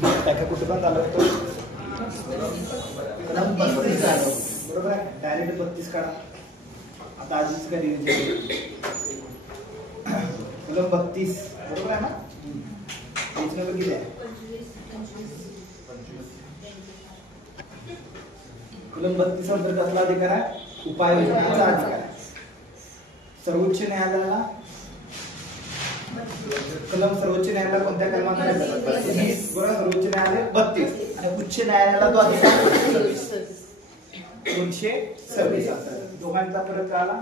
त्याच्या कुटुंबात आलो तो कलम 32 आलो बरोबर आहे. डायरेक्ट 32 काढा. आता आधीच कधी कलम 32 बरोबर आहे ना. पेज नंबर किती आहे? कलम 32 अंतर्गत अधिकार आहे उपाययोजनाचा अधिकार आहे. सर्वोच्च न्यायालयाला कलम सर्वोच्च न्यायालयाला कोणत्या कलमात सर्वोच्च न्यायालय 32 आणि उच्च न्यायालयाला तो अधिकार 326. दोघांचा फरक आला.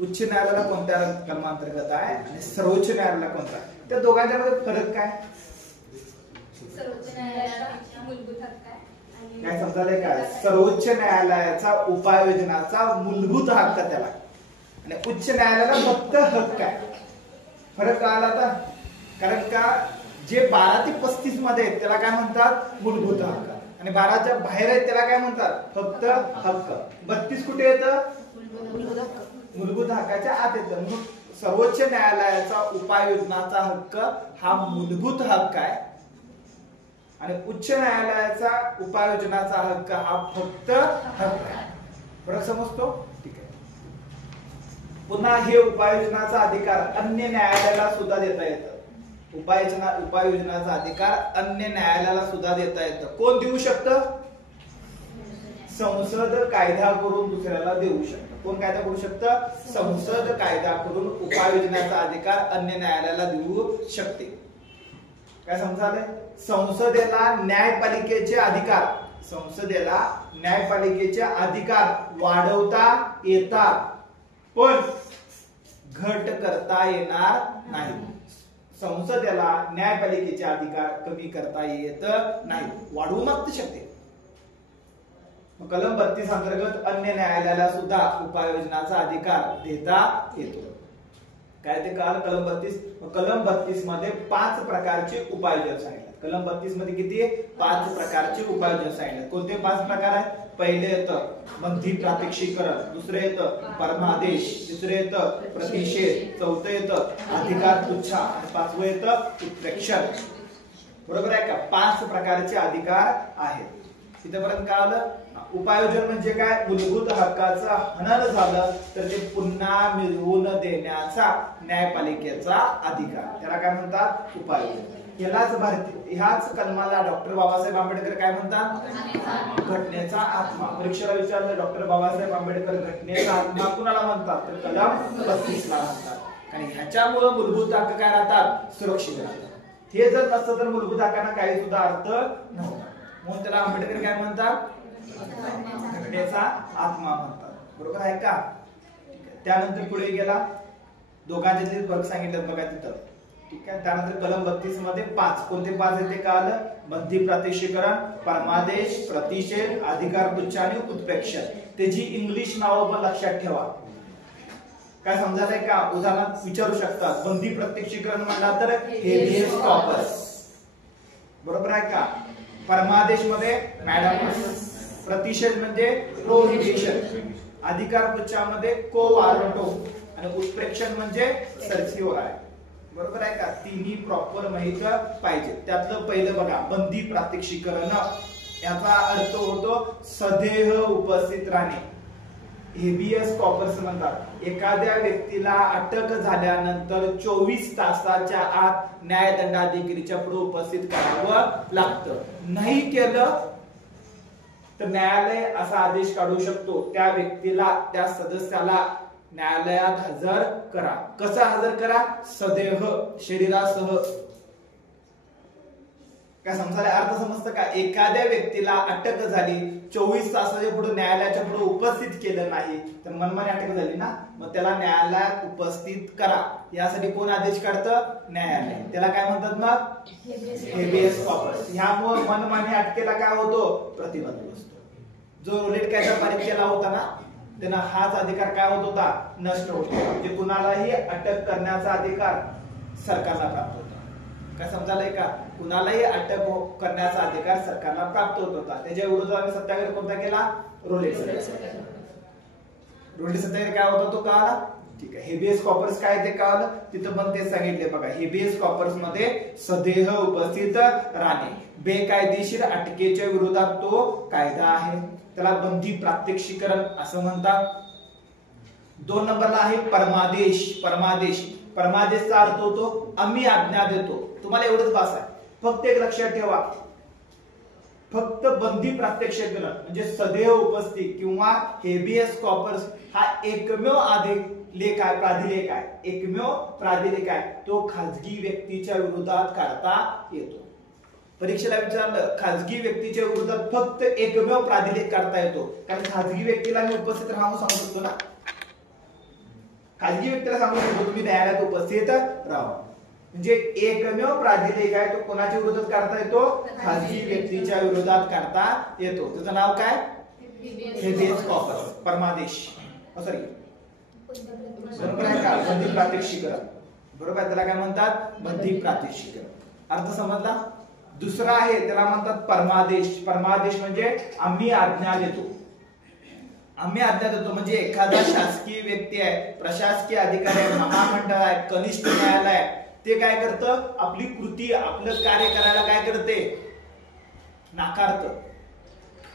उच्च न्यायालयाला कोणत्या कलमांतर्गत आहे आणि सर्वोच्च न्यायालयाला कोणता? त्या दोघांच्या मध्ये फरक काय? सर्वोच्च न्यायालयाचा मूलभूत हक्क आहे. काय समजायला काय? सर्वोच्च न्यायालयाचा उपाययोजनाचा मूलभूत हक्क त्याला आणि उच्च न्यायालयाला फक्त हक्क आहे. फरक कळाला आता? कारण का जे 12 ते 35 मध्ये आहेत त्याला काय म्हणतात? मूलभूत हक्क. आणि 12च्या बाहेर आहेत त्याला काय म्हणतात? फक्त हक्क. 32 कुठे येतं? मूलभूत हक्काच्या आत येतं. म्हणून सर्वोच्च न्यायालयाचा उपाययोजनाचा हक्क हा मूलभूत हक्क आहे आणि उच्च न्यायालयाचा उपाययोजनाचा हक्क हा फक्त हक्क आहे. फरक समजतो? ठीक आहे. पुन्हा हे उपाययोजनाचा अधिकार अन्य न्यायालयाला सुद्धा देता येतं. उपाययोजनाचा अधिकार अन्य न्यायालयाला सुद्धा देता येतं. कोण देऊ शकतं? संसद कायदा करून दुसऱ्याला देऊ शकतं. कोण कायदा करू शकतं? संसद कायदा करून उपाययोजनाचा अधिकार अन्य न्यायालयाला देऊ शकते. काय समजायलंय? संसदेला न्यायपालिकेचे अधिकार वाढवता येतात पण घट करता येणार नाही. संसदेला न्यायपालिकेचे अधिकार कमी करता येत नाही, वाढवू मागू शकते. कलम 32 अंतर्गत अन्य न्यायालयाला सुद्धा उपाययोजनाचा अधिकार देता येतो. काय ते काल कलम 32? कलम 32 मध्ये 5 प्रकारचे उपाययोजना सांगितले. कलम 32 मध्ये किती? 5 प्रकारचे उपाययोजना सांगितले. कोणते 5 प्रकार आहेत? पहिले येतं बंधी प्रात्यक्षिकरण, दुसरे येतं परमादेश, तिसरे येतं प्रतिषेध, चौथं येतं अधिकार तुच्छा आणि 5वं येतं उत्प्रेक्षण. बरोबर आहे का? 5 प्रकारचे अधिकार आहेत. इथपर्यंत काय आलं? उपाययोजन म्हणजे काय? मूलभूत हक्काचं हनन झालं तर ते पुन्हा मिळवून देण्याचा न्यायपालिकेचा अधिकार, त्याला काय म्हणतात? उपाययोजन. ह्याच कलमाला डॉक्टर बाबासाहेब आंबेडकर काय म्हणतात? घटनेचा आत्मा. परीक्षेला विचारलं डॉक्टर बाबासाहेब आंबेडकर घटनेचा आत्मा कुणाला म्हणतात? तर कलम 32 ला म्हणतात. आणि ह्याच्यामुळे मूलभूत हक्क काय राहतात? सुरक्षित राहतात. हे जर नसतं तर मूलभूत हक्कांना काही सुद्धा अर्थ नव्हता. म्हणून त्याला आंबेडकर काय म्हणतात? घटनेचा आत्मा म्हणतात. बरोबर आहे का? त्यानंतर पुढे गेला, दोघांचे फरक सांगितलं बघा तिथं. ठीक आहे. त्यानंतर कलम 32 मध्ये 5 कोणते 5 आहेत ते कळालं? बंधी प्रात्यक्षिकरण, परमादेश, प्रतिषेध, अधिकार तुच्छ आणि उत्प्रेक्षण. त्याची इंग्लिश नावं पण लक्षात ठेवा. काय समजायलंय का? उदाहरणार्थ विचारू शकतात. बंधी प्रात्यक्षिकरण म्हणला तर हेबियस कॉर्पस. बरोबर आहे का? परमादेश मध्ये मॅडॅमस. प्रतिषेध म्हणजे प्रोहिबिशन. अधिकार तुच्छामध्ये को वारंटो आणि उत्प्रेक्षण म्हणजे सर्सिओर आहे. बरोबर आहे का? तिन्ही प्रॉपर माहित पाहिजे. त्यातलं पहिलं बघा, बंदी प्रात्यक्षिकरण. याचा अर्थ होतो सदेह उपस्थित राहणे. हेबियस कॉर्पस म्हणतात एखाद्या व्यक्तीला अटक झाल्यानंतर 24 तासाच्या आत न्यायदंडाधिकारीच्या पुढे उपस्थित करावं लागतं. नाही केलं तर न्यायालय असा आदेश काढू शकतो, त्या व्यक्तीला, त्या सदस्याला न्यायालयात हजर करा. कसा हजर करा? सदेह, शरीरासह. काय समजायला अर्थ समजतं का? एखाद्या व्यक्तीला अटक झाली, 24 तासाच्या पुढे न्यायालयाच्या पुढे उपस्थित केलं नाही तर मनमानी अटक झाली ना, मग त्याला न्यायालयात उपस्थित करा. यासाठी कोण आदेश काढतं? न्यायालय. त्याला काय म्हणतात मग? Habeas corpus. ह्यामुळे मनमानी अटकेला काय होतो? प्रतिबंध बसतो. जो रोलेट कायदा पारित केला होता ना, त्यांना हाच अधिकार काय होत होता? नष्ट होत होता. म्हणजे कुणालाही अटक करण्याचा अधिकार सरकारला प्राप्त होता. काय समजायलंय का? कुणालाही अटक करण्याचा अधिकार सरकारला प्राप्त होत होता. त्याच्या विरोधात सत्याग्रह कोणता केला? रोलेट सत्याग्रह. रोलेट सत्याग्रह काय होता तो कळाला? ठीक आहे. हेबियस कॉर्पस काय ते कळलं, तिथं पण ते सांगितले बघा. हेबियस कॉर्पस मध्ये सदेह उपस्थित राहणे, बेकायदेशीर अटकेच्या विरोधात तो कायदा आहे, त्याला बंदी प्रात्यक्षिकरण असं म्हणतात. 2 नंबरला आहे परमादेश. परमादेशचा अर्थ होतो आम्ही आज्ञा देतो. तुम्हाला एवढंच बास आहे. फक्त एक लक्षात ठेवा, फक्त बंदी प्रात्यक्षिकरण म्हणजे सदैव उपस्थित किंवा हेबियस कॉर्पस हा एकमेव अधिलेख आहे, प्राधिलेख आहे, एकमेव प्राधिलेख आहे, तो खाजगी व्यक्तीच्या विरोधात काढता येतो. परीक्षेला विचारलं खाजगी व्यक्तीच्या विरोधात फक्त एकमेव प्राधिलेख काढता येतो, कारण खाजगी व्यक्तीला मी उपस्थित राहून सांगू शकतो ना. खाजगी व्यक्तीला सांगू शकतो तुम्ही न्यायालयात उपस्थित राहा, म्हणजे एकमेव प्राधिलेख आहे, तो कोणाच्या विरोधात काढता येतो, खाजगी व्यक्तीच्या विरोधात काढता येतो. त्याचं नाव काय, हेबियस कॉर्पस, परमादेश. सॉरी बरोबर आहे का, बंदी प्रात्यक्षिकरण. बरोबर आहे, त्याला काय म्हणतात, बंदी प्रात्यक्षिकरण. अर्थ समजला. दुसरा आहे त्याला म्हणतात परमादेश. परमादेश म्हणजे आम्ही आज्ञा देतो. आम्ही आज्ञा देतो म्हणजे एखादा शासकीय व्यक्ती आहे, प्रशासकीय अधिकारी आहे, महामंडळ आहे, कनिष्ठ न्यायालय आहे, ते काय करतं, आपली कृती आपलं कार्य करायला काय करते, नाकारतं.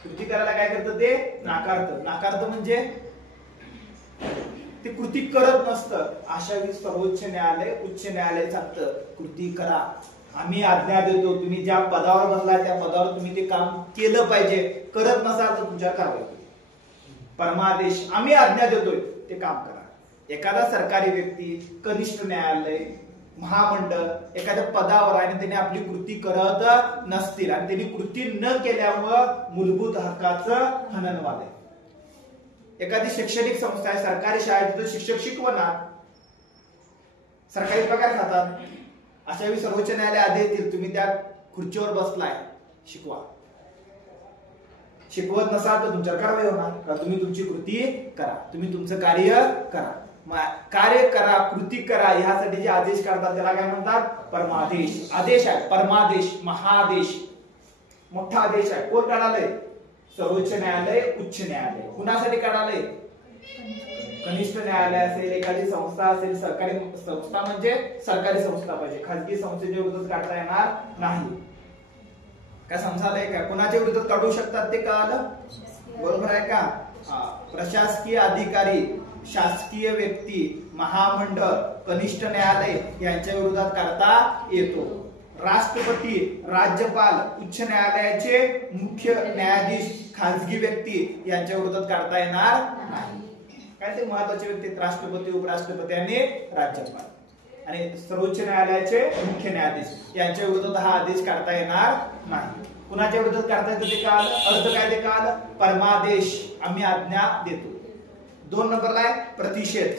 कृती करायला काय करतं, ते नाकारतं म्हणजे ते कृती करत नसतं. अशा वेळी सर्वोच्च न्यायालय, उच्च न्यायालय सांगतं कृती करा, आम्ही आज्ञा देतो, तुम्ही ज्या पदावर बसला त्या पदावर तुम्ही ते काम केलं पाहिजे, करत नसाल तर तुमच्या कारवाई. परमादेश, आम्ही आज्ञा देतोय ते काम करा. एखादा सरकारी व्यक्ती, कनिष्ठ न्यायालय, महामंडळ एखाद्या पदावर आहे आणि त्याने आपली कृती करत नसतील आणि त्यांनी कृती न केल्यामुळं मूलभूत हक्काचं हनन झालंय. एखादी शैक्षणिक संस्था आहे, सरकारी शाळेत, तिथं शिक्षक शिकवणार, सरकारी पगार खातात. अशा वेळी सर्वोच्च न्यायालय आदेश देईल, तुम्ही त्या खुर्चीवर बसलाय, शिकवा. शिकवत नसाल तर तुमच्यावर कारवाई होणार. तुम्ही तुमची कृती करा, तुम्ही तुमचं कार्य करा. कार्य करा, कृती करा, ह्यासाठी जे आदेश काढतात त्याला काय म्हणतात, परमादेश. आदेश आहे, परमादेश, महाआदेश, मोठा आदेश आहे. कोण काढालंय, सर्वोच्च न्यायालय, उच्च न्यायालय. कुणासाठी काढालंय, कनिष्ठ न्यायालय असेल, एखादी संस्था असेल, सरकारी संस्था म्हणजे सरकारी संस्था पाहिजे, खाजगी संस्थेच्या विरोधात काढता येणार नाही. काय समजालंय का, कुणाच्या विरोधात काढू शकतात ते कळालं, बरोबर आहे का. प्रशासकीय अधिकारी, शासकीय व्यक्ती, महामंडळ, कनिष्ठ न्यायालय यांच्या विरोधात काढता येतो. राष्ट्रपती, राज्यपाल, उच्च न्यायालयाचे मुख्य न्यायाधीश, खाजगी व्यक्ती यांच्या विरोधात काढता येणार नाही. काय ते महत्वाचे व्यक्ती, राष्ट्रपती, उपराष्ट्रपती आणि राज्यपाल. आणि सर्वोच्च न्यायालयाचे मुख्य न्यायाधीश यांच्या विरोधात हा आदेश काढता येणार नाही. कुणाच्या विरोधात काढता येतो ते कळालं. अर्थ काय ते कळालं, परमादेश, आम्ही आज्ञा देतो. 2 नंबरला आहे प्रतिषेध.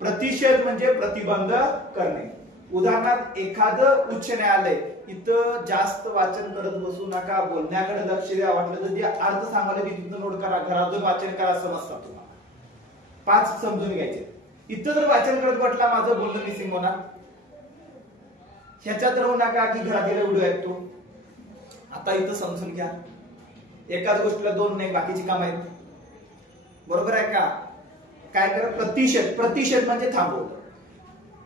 प्रतिषेध म्हणजे प्रतिबंध करणे. उदाहरणार्थ एखादं उच्च न्यायालय, इथं जास्त वाचन करत बसू नका, बोलण्याकडे लक्ष द्या, वाटलं तर जे अर्थ सांगायला की तिथं नोट करा, घरातून वाचन करा, समजतात तुम्हाला. 5 समजून घ्यायचे. इथं जर वाचन करत वाटला माझं बोलणं मिसिंग होणार, ह्याच्यात राहू नका की घरात गेला व्हिडिओ ऐकतो. आता इथं समजून घ्या, एकाच गोष्टीला 2 नाही, बाकीची काम आहेत, बरोबर आहे का. काय करा, प्रतिषेध. प्रतिषेध म्हणजे थांबवतो.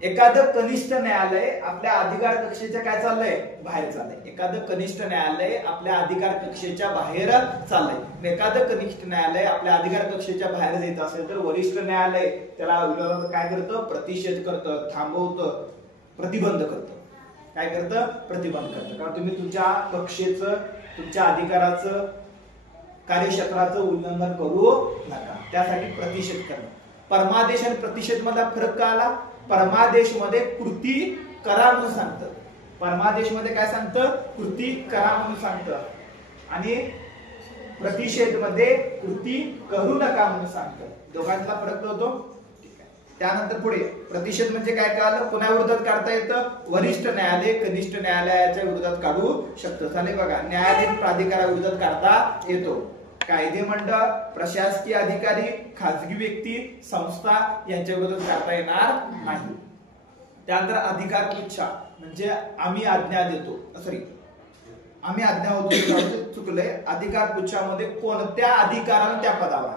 एखादं कनिष्ठ न्यायालय आपल्या अधिकार कक्षेच्या काय चाललंय, बाहेर चाललंय. एखादं कनिष्ठ न्यायालय आपल्या अधिकार कक्षेच्या बाहेर चाललंय. एखादं कनिष्ठ न्यायालय आपल्या अधिकार कक्षेच्या बाहेर जात असेल तर वरिष्ठ न्यायालय त्याला विरोधात काय करतं, प्रतिषेध करतं, थांबवतं, प्रतिबंध करतं. काय करतं, प्रतिबंध करतं. कारण तुम्ही तुमच्या कक्षेचं, तुमच्या अधिकाराचं, कार्यक्षेत्राचं उल्लंघन करू नका, त्यासाठी प्रतिषेध करणं. परमादेश आणि प्रतिषेध मधला फरक काय आला, परमादेश मध्ये कृती करा म्हणून सांगतं, परमादेश मध्ये काय सांगतं, कृती करा म्हणून सांगतं, आणि प्रतिषेध मध्ये कृती करू नका म्हणून सांगतं. दोघांतला फरक होतो. त्यानंतर पुढे प्रतिषेध म्हणजे काय कळालं, कोणाविरोधात काढता येतं, वरिष्ठ न्यायालय, कनिष्ठ न्यायालयाच्या विरोधात काढू शकतो. चालेल बघा, न्यायालयीन प्राधिकाराविरोधात काढता येतो. कायदे मंडळ, प्रशासकीय अधिकारी, खाजगी व्यक्ती, संस्था यांच्या विरोधात काढता येणार नाही. त्यानंतर अधिकार पुच्छा म्हणजे आम्ही आज्ञा देतो, सॉरी आम्ही आज्ञा होतो, चुकलंय. अधिकार पुच्छामध्ये कोणत्या अधिकारानं त्या पदावर,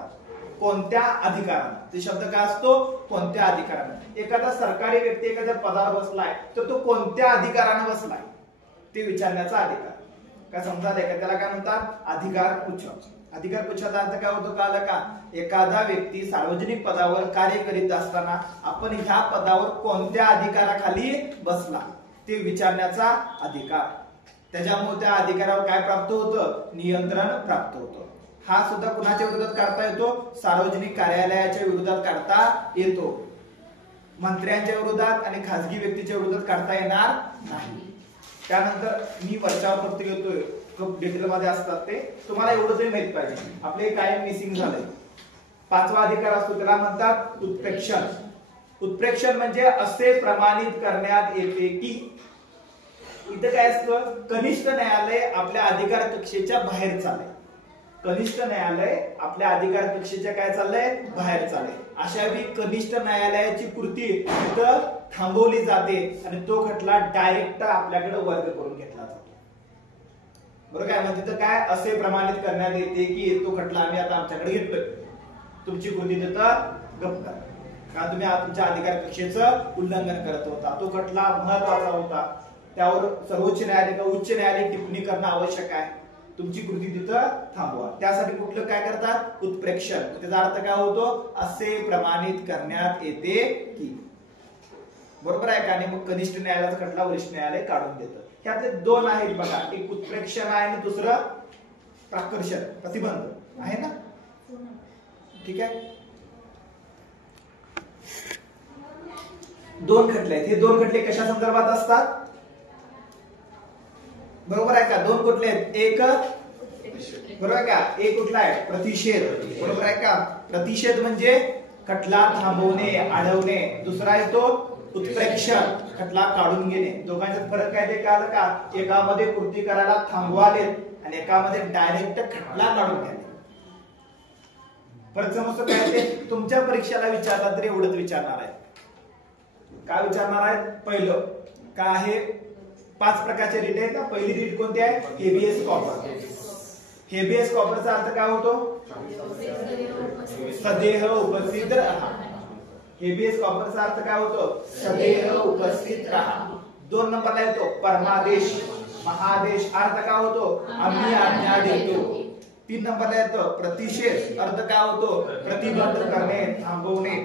कोणत्या अधिकारानं, ते शब्द काय असतो? कोणत्या अधिकारानं. एखादा सरकारी व्यक्ती एखाद्या पदावर बसलाय तर तो कोणत्या अधिकारानं बसलाय ते विचारण्याचा अधिकार. काय समजा त्याला काय म्हणतात? अधिकार पुच्छ. अधिकार पुच्छाचा अर्थ काय होतो कळलं का? एखादा व्यक्ती सार्वजनिक पदावर कार्य करीत असताना आपण ह्या पदावर कोणत्या अधिकाराखाली बसला ते विचारण्याचा अधिकार. त्याच्यामुळे त्या अधिकारावर काय प्राप्त होतं? नियंत्रण प्राप्त होतं. हा सुद्धा कुणाच्या विरोधात काढता येतो? सार्वजनिक कार्यालयाच्या विरोधात काढता येतो. मंत्र्यांच्या विरोधात आणि खासगी व्यक्तीच्या विरोधात काढता येणार नाही. त्यानंतर मी वरच्यावर फक्त घेतोय, डिटेल मध्ये असतात ते तुम्हाला एवढं तरी माहित पाहिजे. आपले कायम मिसिंग झालंय. 5वा अधिकार असतो त्याला म्हणतात उत्प्रेक्षण. उत्प्रेक्षण म्हणजे असे प्रमाणित करण्यात येते की, इथं काय असतं? कनिष्ठ न्यायालय आपल्या अधिकार कक्षेच्या बाहेर चाललंय. कनिष्ठ न्यायालय आपल्या अधिकार कक्षेच्या काय चाललंय? बाहेर चाललंय. अशा वेळी कनिष्ठ न्यायालयाची कृती तिथं थांबवली जाते आणि तो खटला डायरेक्ट आपल्याकडे वर्ग करून घेतला जातो. बरोबर काय? म्हणजे तिथं काय असे प्रमाणित करण्यात येते की तो खटला आम्ही आता आमच्याकडे घेतोय, तुमची कृती तिथं गप्प करा, कारण तुम्ही तुमच्या अधिकार कक्षेचं उल्लंघन करत होता. तो खटला महत्वाचा होता, त्यावर सर्वोच्च न्यायालय का उच्च न्यायालय टिप्पणी करणं आवश्यक आहे. तुमची कृती तिथं थांबवा. त्यासाठी कुठलं काय करतात? उत्प्रेक्षण. त्याचा अर्थ काय होतो? असे प्रमाणित करण्यात येते की. बरोबर आहे का? आणि मग कनिष्ठ न्यायालयाचा खटला वरिष्ठ न्यायालय काढून देतं. ह्यातले 2 आहेत बघा, एक उत्प्रेक्षण आहे आणि दुसरं प्राकर्षण, प्रतिबंध आहे ना. ठीक आहे. 2 खटले आहेत. हे 2 खटले कशा संदर्भात असतात? बरोबर आहे का? 2 कुठले आहेत? एक बरोबर आहे का? एक कुठला आहे? प्रतिषेध. बरोबर आहे का? प्रतिषेध म्हणजे खटला थांबवणे, अडवणे. दुसरा आहे तो उत्प्रेक्षण, खटला काढून घेणे. दोघांच्यात फरक काय ते कळलं का? एकामध्ये कृती करायला थांबवाले आणि एकामध्ये डायरेक्ट खटला काढून घ्याले. फरक समजतो काय ते? तुमच्या परीक्षेला विचारला तर एवढंच विचारणार आहे. काय विचारणार आहे? पहिलं काय आहे? 5 प्रकारचे रीट आहेत ना. पहिली रीट कोणती आहे? Habeas corpus. हेबियस कॉर्पसचा अर्थ काय होतो? सदेह उपस्थित राहा. हेबियस कॉर्पसचा अर्थ काय होतो? सदेह उपस्थित राहा. 2 नंबरला येतो परमादेश, महादेश. अर्थ काय होतो? आम्ही आज्ञा देतो. 3 नंबरला येतो प्रतिषेध. अर्थ काय होतो? प्रतिबंध करणे, थांबवणे.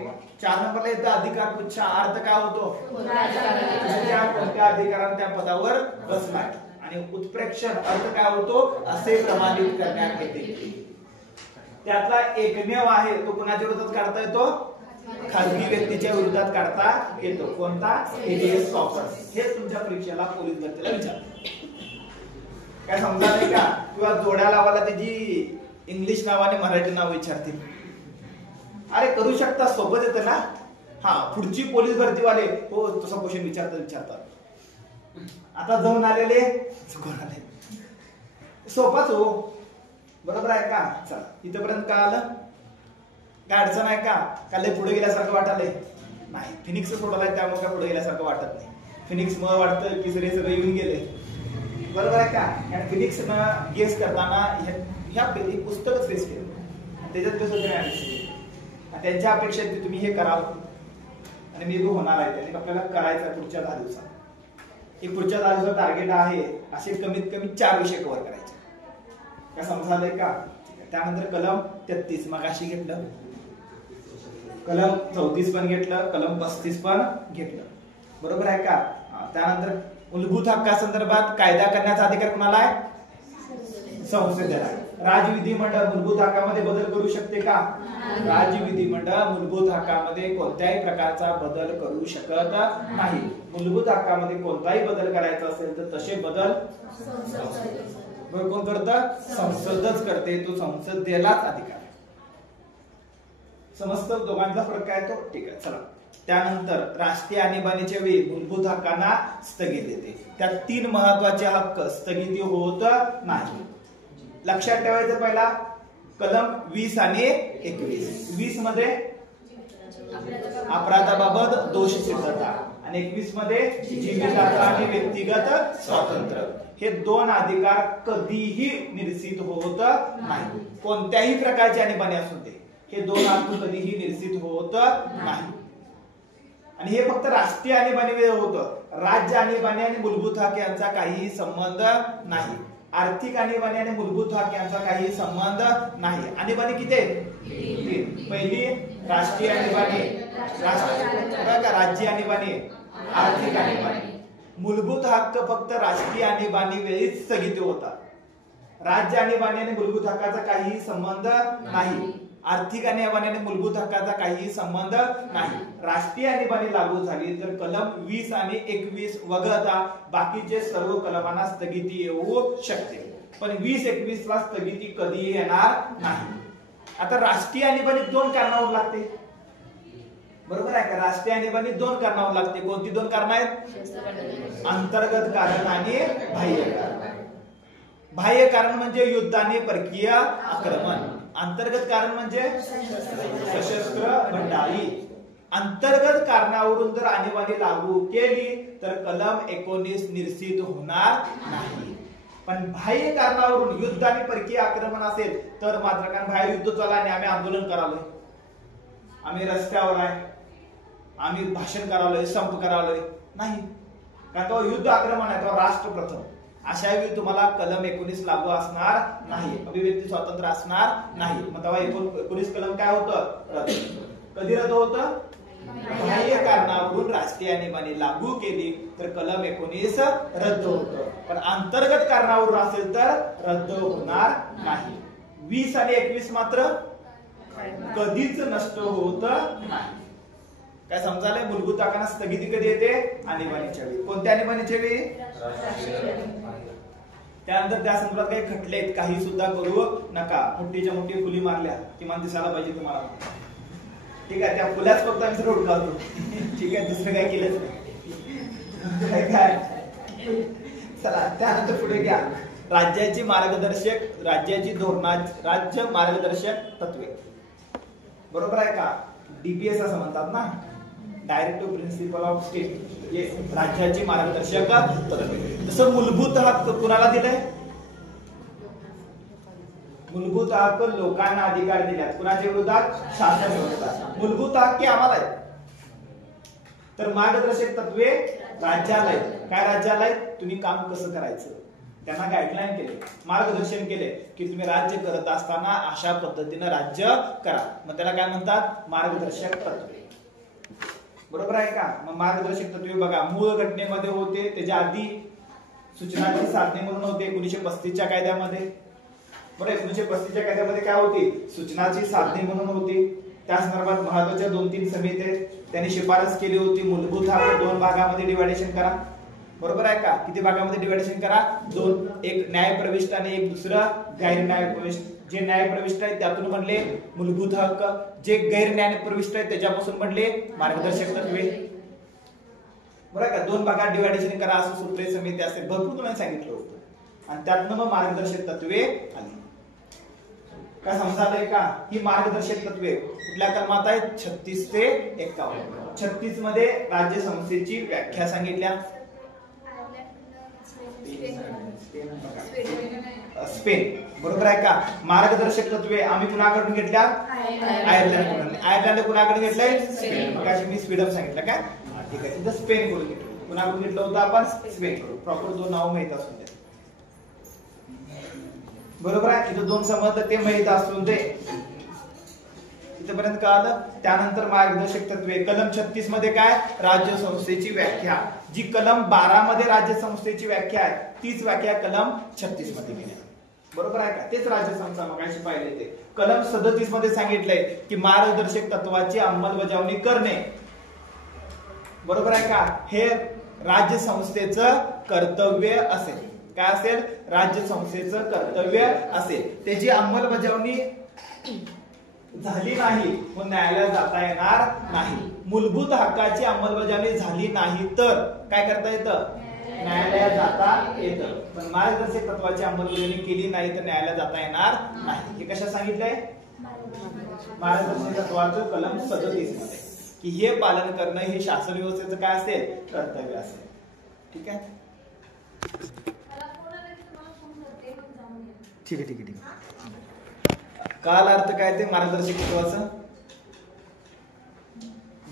4 नंबरला येतो अधिकार पुच्छ. अर्थ काय होतो? कोणत्या अधिकाराने त्या पदावर बसलाय. आणि उत्प्रेक्षण अर्थ काय होतो? असे प्रमाणित करण्यात येते. त्यातला एकमेव आहे तो कुणाच्या विरोधात काढता येतो? खासगी व्यक्तीच्या विरोधात काढता येतो. कोणता? Habeas corpus. हे तुमच्या परीक्षेला पोलीस भरतीला विचारतात. काय समजलं का? किंवा जोड्या लावायला त्याची इंग्लिश नावाने मराठी नाव विचारतील. अरे करू शकता, सोबत येतं ना. हा, पुढची पोलीस भरतीवाले हो तसा क्वेश्चन विचारतात. आता जाऊन आलेले सोपाच हो. बरोबर आहे का? चला इथपर्यंत काय आलं? काय अडचण आहे का? काल पुढे गेल्यासारखं वाटलंय? नाही. फिनिक्स सोडलाय त्यामुळे काय पुढे गेल्यासारखं वाटत नाही. फिनिक्स मुळे वाटतं की सगळे येऊन गेले. बरोबर आहे का? आणि फिनिक्स गेस करताना ह्या पुस्तकच फेस केलं, त्याच्यात त्यांच्या अपेक्षेत तुम्ही हे कराल आणि मी होणार आहे. त्याने आपल्याला करायचं पुढच्या 10 दिवसात. हे पुढच्या 10 दिवसात टार्गेट आहे. असे कमीत कमी 4 विषय कव्हर करायचे. काय समजलंय का? त्यानंतर कलम 33 मगाशी घेतलं, कलम 34 पण घेतलं, कलम 35 पण घेतलं. बरोबर आहे का? त्यानंतर मूलभूत हक्कासंदर्भात कायदा करण्याचा अधिकार कुणाला आहे? संसदेला. राज्य विधिमंडळ मूलभूत हक्कामध्ये बदल करू शकते का? राज्य विधिमंडळ मूलभूत हक्कामध्ये कोणत्याही प्रकारचा बदल करू शकत नाही. मूलभूत हक्कामध्ये कोणताही बदल करायचा असेल तर तसे बदल कोण करतं? संसदच करते. तो संसदेलाच अधिकार. समजतं दोघांचा फरक काय तो? ठीक आहे. चला त्यानंतर राष्ट्रीय आणीबाणीच्या वेळी मूलभूत हक्कांना स्थगिती देते. त्यात 3 महत्वाचे हक्क स्थगिती होत नाही. लक्षात ठेवायचं पहिला कलम 20 आणि 21. 20 मध्ये अपराधाबाबत दोष सिद्धता आणि 21 मध्ये जीविताचा आणि व्यक्तिगत स्वातंत्र्य. हे 2 अधिकार कधीही निरसित होत नाही. कोणत्याही प्रकारची आणीबाणी असू दे, हे दोन हक्क कधीही निश्चित होत नाही. आणि हे फक्त राष्ट्रीय आणीबाणी होतं. राज्य आणीबाणी आणि मूलभूत हक्क यांचा काहीही संबंध नाही. आर्थिक आणीबाणी आणि मूलभूत हक्क यांचा काही संबंध नाही. आणीबाणी किती आहेत? 3. पहिली राष्ट्रीय आणीबाणी, राज्य आणीबाणी, आर्थिक आणीबाणी. मूलभूत हक्क फक्त राष्ट्रीय आणीबाणी वेळीच स्थगित होतात. राज्य आणीबाणी आणि मूलभूत हक्काचा काहीही संबंध नाही. आर्थिक आणीबाणी आणि मूलभूत हक्काचा काहीही संबंध नाही. राष्ट्रीय आणीबाणी लागू झाली तर कलम 20 आणि 21 वगळता बाकीचे सर्व कलमांना स्थगिती येऊ शकते. पण 20-21 ला स्थगिती कधीही येणार नाही. आता राष्ट्रीय आणीबाणी 2 कारणावर लागते. बरोबर आहे का? राष्ट्रीय आणीबाणी 2 कारणावर लागते. कोणती 2 कारण आहेत? अंतर्गत कारण आणि बाह्य कारण. बाह्य कारण म्हणजे युद्ध आणि परकीय आक्रमण. अंतर्गत कारण म्हणजे सशस्त्र बंडाळी. अंतर्गत कारणावरून जर आणीबाणी लागू केली तर कलम 19 निश्चित होणार नाही. पण बाह्य कारणावरून युद्ध आणि परकीय आक्रमण असेल तर मात्र, कारण बाहेर युद्ध चालू आणि आम्ही आंदोलन करालोय, आम्ही रस्त्यावर आहे, आम्ही भाषण करालोय, संप करालोय, नाही, कारण तो युद्ध आक्रमण आहे, तो राष्ट्र प्रथम. अशा वेळी तुम्हाला कलम 19 लागू असणार नाही. अभिव्यक्ती स्वातंत्र्य असणार नाही. मग तेव्हा 19 कलम काय होतं? कधी रद्द होतं? बाह्य कारणावरून राष्ट्रीय आणीबाणी लागू केली तर कलम 19 रद्द होतं. पण अंतर्गत कारणावरून असेल तर रद्द होणार नाही. 20 आणि 21 मात्र कधीच नष्ट होत नाही. काय समजायला? मूलभूत हक्कांना स्थगिती कधी येते? आणीबाणीच्या वेळी. कोणत्या आणीबाणीच्या वेळी? त्यानंतर त्या संदर्भात काही खटले आहेत, काही सुद्धा करू नका. मोठीच्या मोठी फुली मारल्या किमान दिसायला पाहिजे तुम्हाला. ठीक आहे, त्या फुल्याच फक्त आम्ही रोड काढतो. ठीक आहे, दुसरं काय केलंच नाही. काय चला त्यानंतर पुढे घ्या. राज्याची मार्गदर्शक, राज्याची राज्य मार्गदर्शक तत्वे. बरोबर आहे का? डीपीएस असं म्हणतात ना, डायरेक्टिव्ह प्रिन्सिपल ऑफ स्टेट. राज्याची मार्गदर्शक तत्वे. तसं मूलभूत हक्क कुणाला दिलाय? मूलभूत हक्क लोकांना अधिकार दिल्यात. कुणाच्या विरोधात? शासन विरोधात. मूलभूत हक्क आम्हाला आहेत, तर मार्गदर्शक तत्वे राज्याला आहेत. काय राज्याला आहेत? तुम्ही काम कसं करायचं त्यांना गाईडलाईन केले, मार्गदर्शन केले की तुम्ही राज्य करत असताना अशा पद्धतीनं राज्य करा. मग त्याला काय म्हणतात? मार्गदर्शक तत्वे. बरोबर आहे का? मग मार्गदर्शक तत्वे बघा, मूळ घटनेमध्ये होते, त्याच्या आधी सूचनाची साधने म्हणून होते 1935च्या कायद्यामध्ये. बरोबर, 1935च्या कायद्यामध्ये काय होती? सूचनाची साधने म्हणून होती. त्या संदर्भात महत्वाच्या 2-3 समित्या त्यांनी शिफारस केली होती. मूलभूत हक्क 2 भागामध्ये डिवायडेशन करा. बरोबर आहे का? किती भागामध्ये डिवायडेशन करा? 2. एक न्यायप्रविष्ट आणि एक दुसरं गैर न्यायप्रविष्ट. जे न्यायप्रविष्ट आहेत त्यातून म्हणले मूलभूत हक्क, जे गैर न्यायप्रविष्ट आहेत त्याच्यापासून म्हणले मार्गदर्शक तत्वे. बरोबर का? 2 भागात डिवायडेशन करा असं सूत्रे समिती असेल, भरपूर तुम्हाला सांगितलं होतं. आणि त्यातनं मग मार्गदर्शक तत्वे आली. काय समजालंय का? ही मार्गदर्शक तत्वे कुठल्या कलमात आहेत? 36 ते 51. 36 मध्ये राज्य संस्थेची व्याख्या सांगितल्या. स्पेन. बरोबर आहे का? मार्गदर्शक तत्वे आम्ही कुणाकडून घेतल्या? आयर्लंड. आयर्लंड कुणाकडून घेतलंय? स्पेन. मग मी स्वीडन सांगितलं काय? ठीक आहे, तिथं स्पेन कडून घेतलं. कुणाकडून घेतलं होतं आपण? स्पेन कडून. प्रॉपर 2 नाव माहित असून दे. बरोबर आहे? इथं 2 समजलं ते माहित असून दे. इथपर्यंत कळालं. त्यानंतर मार्गदर्शक तत्वे कलम 36 मध्ये काय? राज्य संस्थेची व्याख्या. जी कलम 12 मध्ये राज्य संस्थेची व्याख्या आहे तीच व्याख्या कलम 36 मध्ये केली. बरोबर आहे का? तेच राज्य संस्था मगाशी पाहिले ते. कलम 37 मध्ये सांगितलंय की मार्गदर्शक तत्वाची अंमलबजावणी करणे. बरोबर आहे का? हे राज्य संस्थेचं कर्तव्य असेल. काय असेल? राज्य संस्थेचं कर्तव्य असेल. त्याची अंमलबजावणी झाली नाही मग न्यायालयात जाता येणार नाही. मूलभूत हक्काची अंमलबजावणी झाली नाही तर काय करता येतं? न्यायालयात जाता येतं. पण मार्गदर्शक तत्वाची अंमलबजावणी केली नाही तर न्यायालयात जाता येणार नाही. हे कशा सांगितलंय? मार्गदर्शक तत्वाचं कलम 37 मध्ये की हे पालन करणं हे शासन व्यवस्थेचं काय असेल? कर्तव्य असेल. ठीक आहे, ठीक आहे, ठीक आहे, ठीक आहे. काल अर्थ काय ते मार्गदर्शक तत्वाचं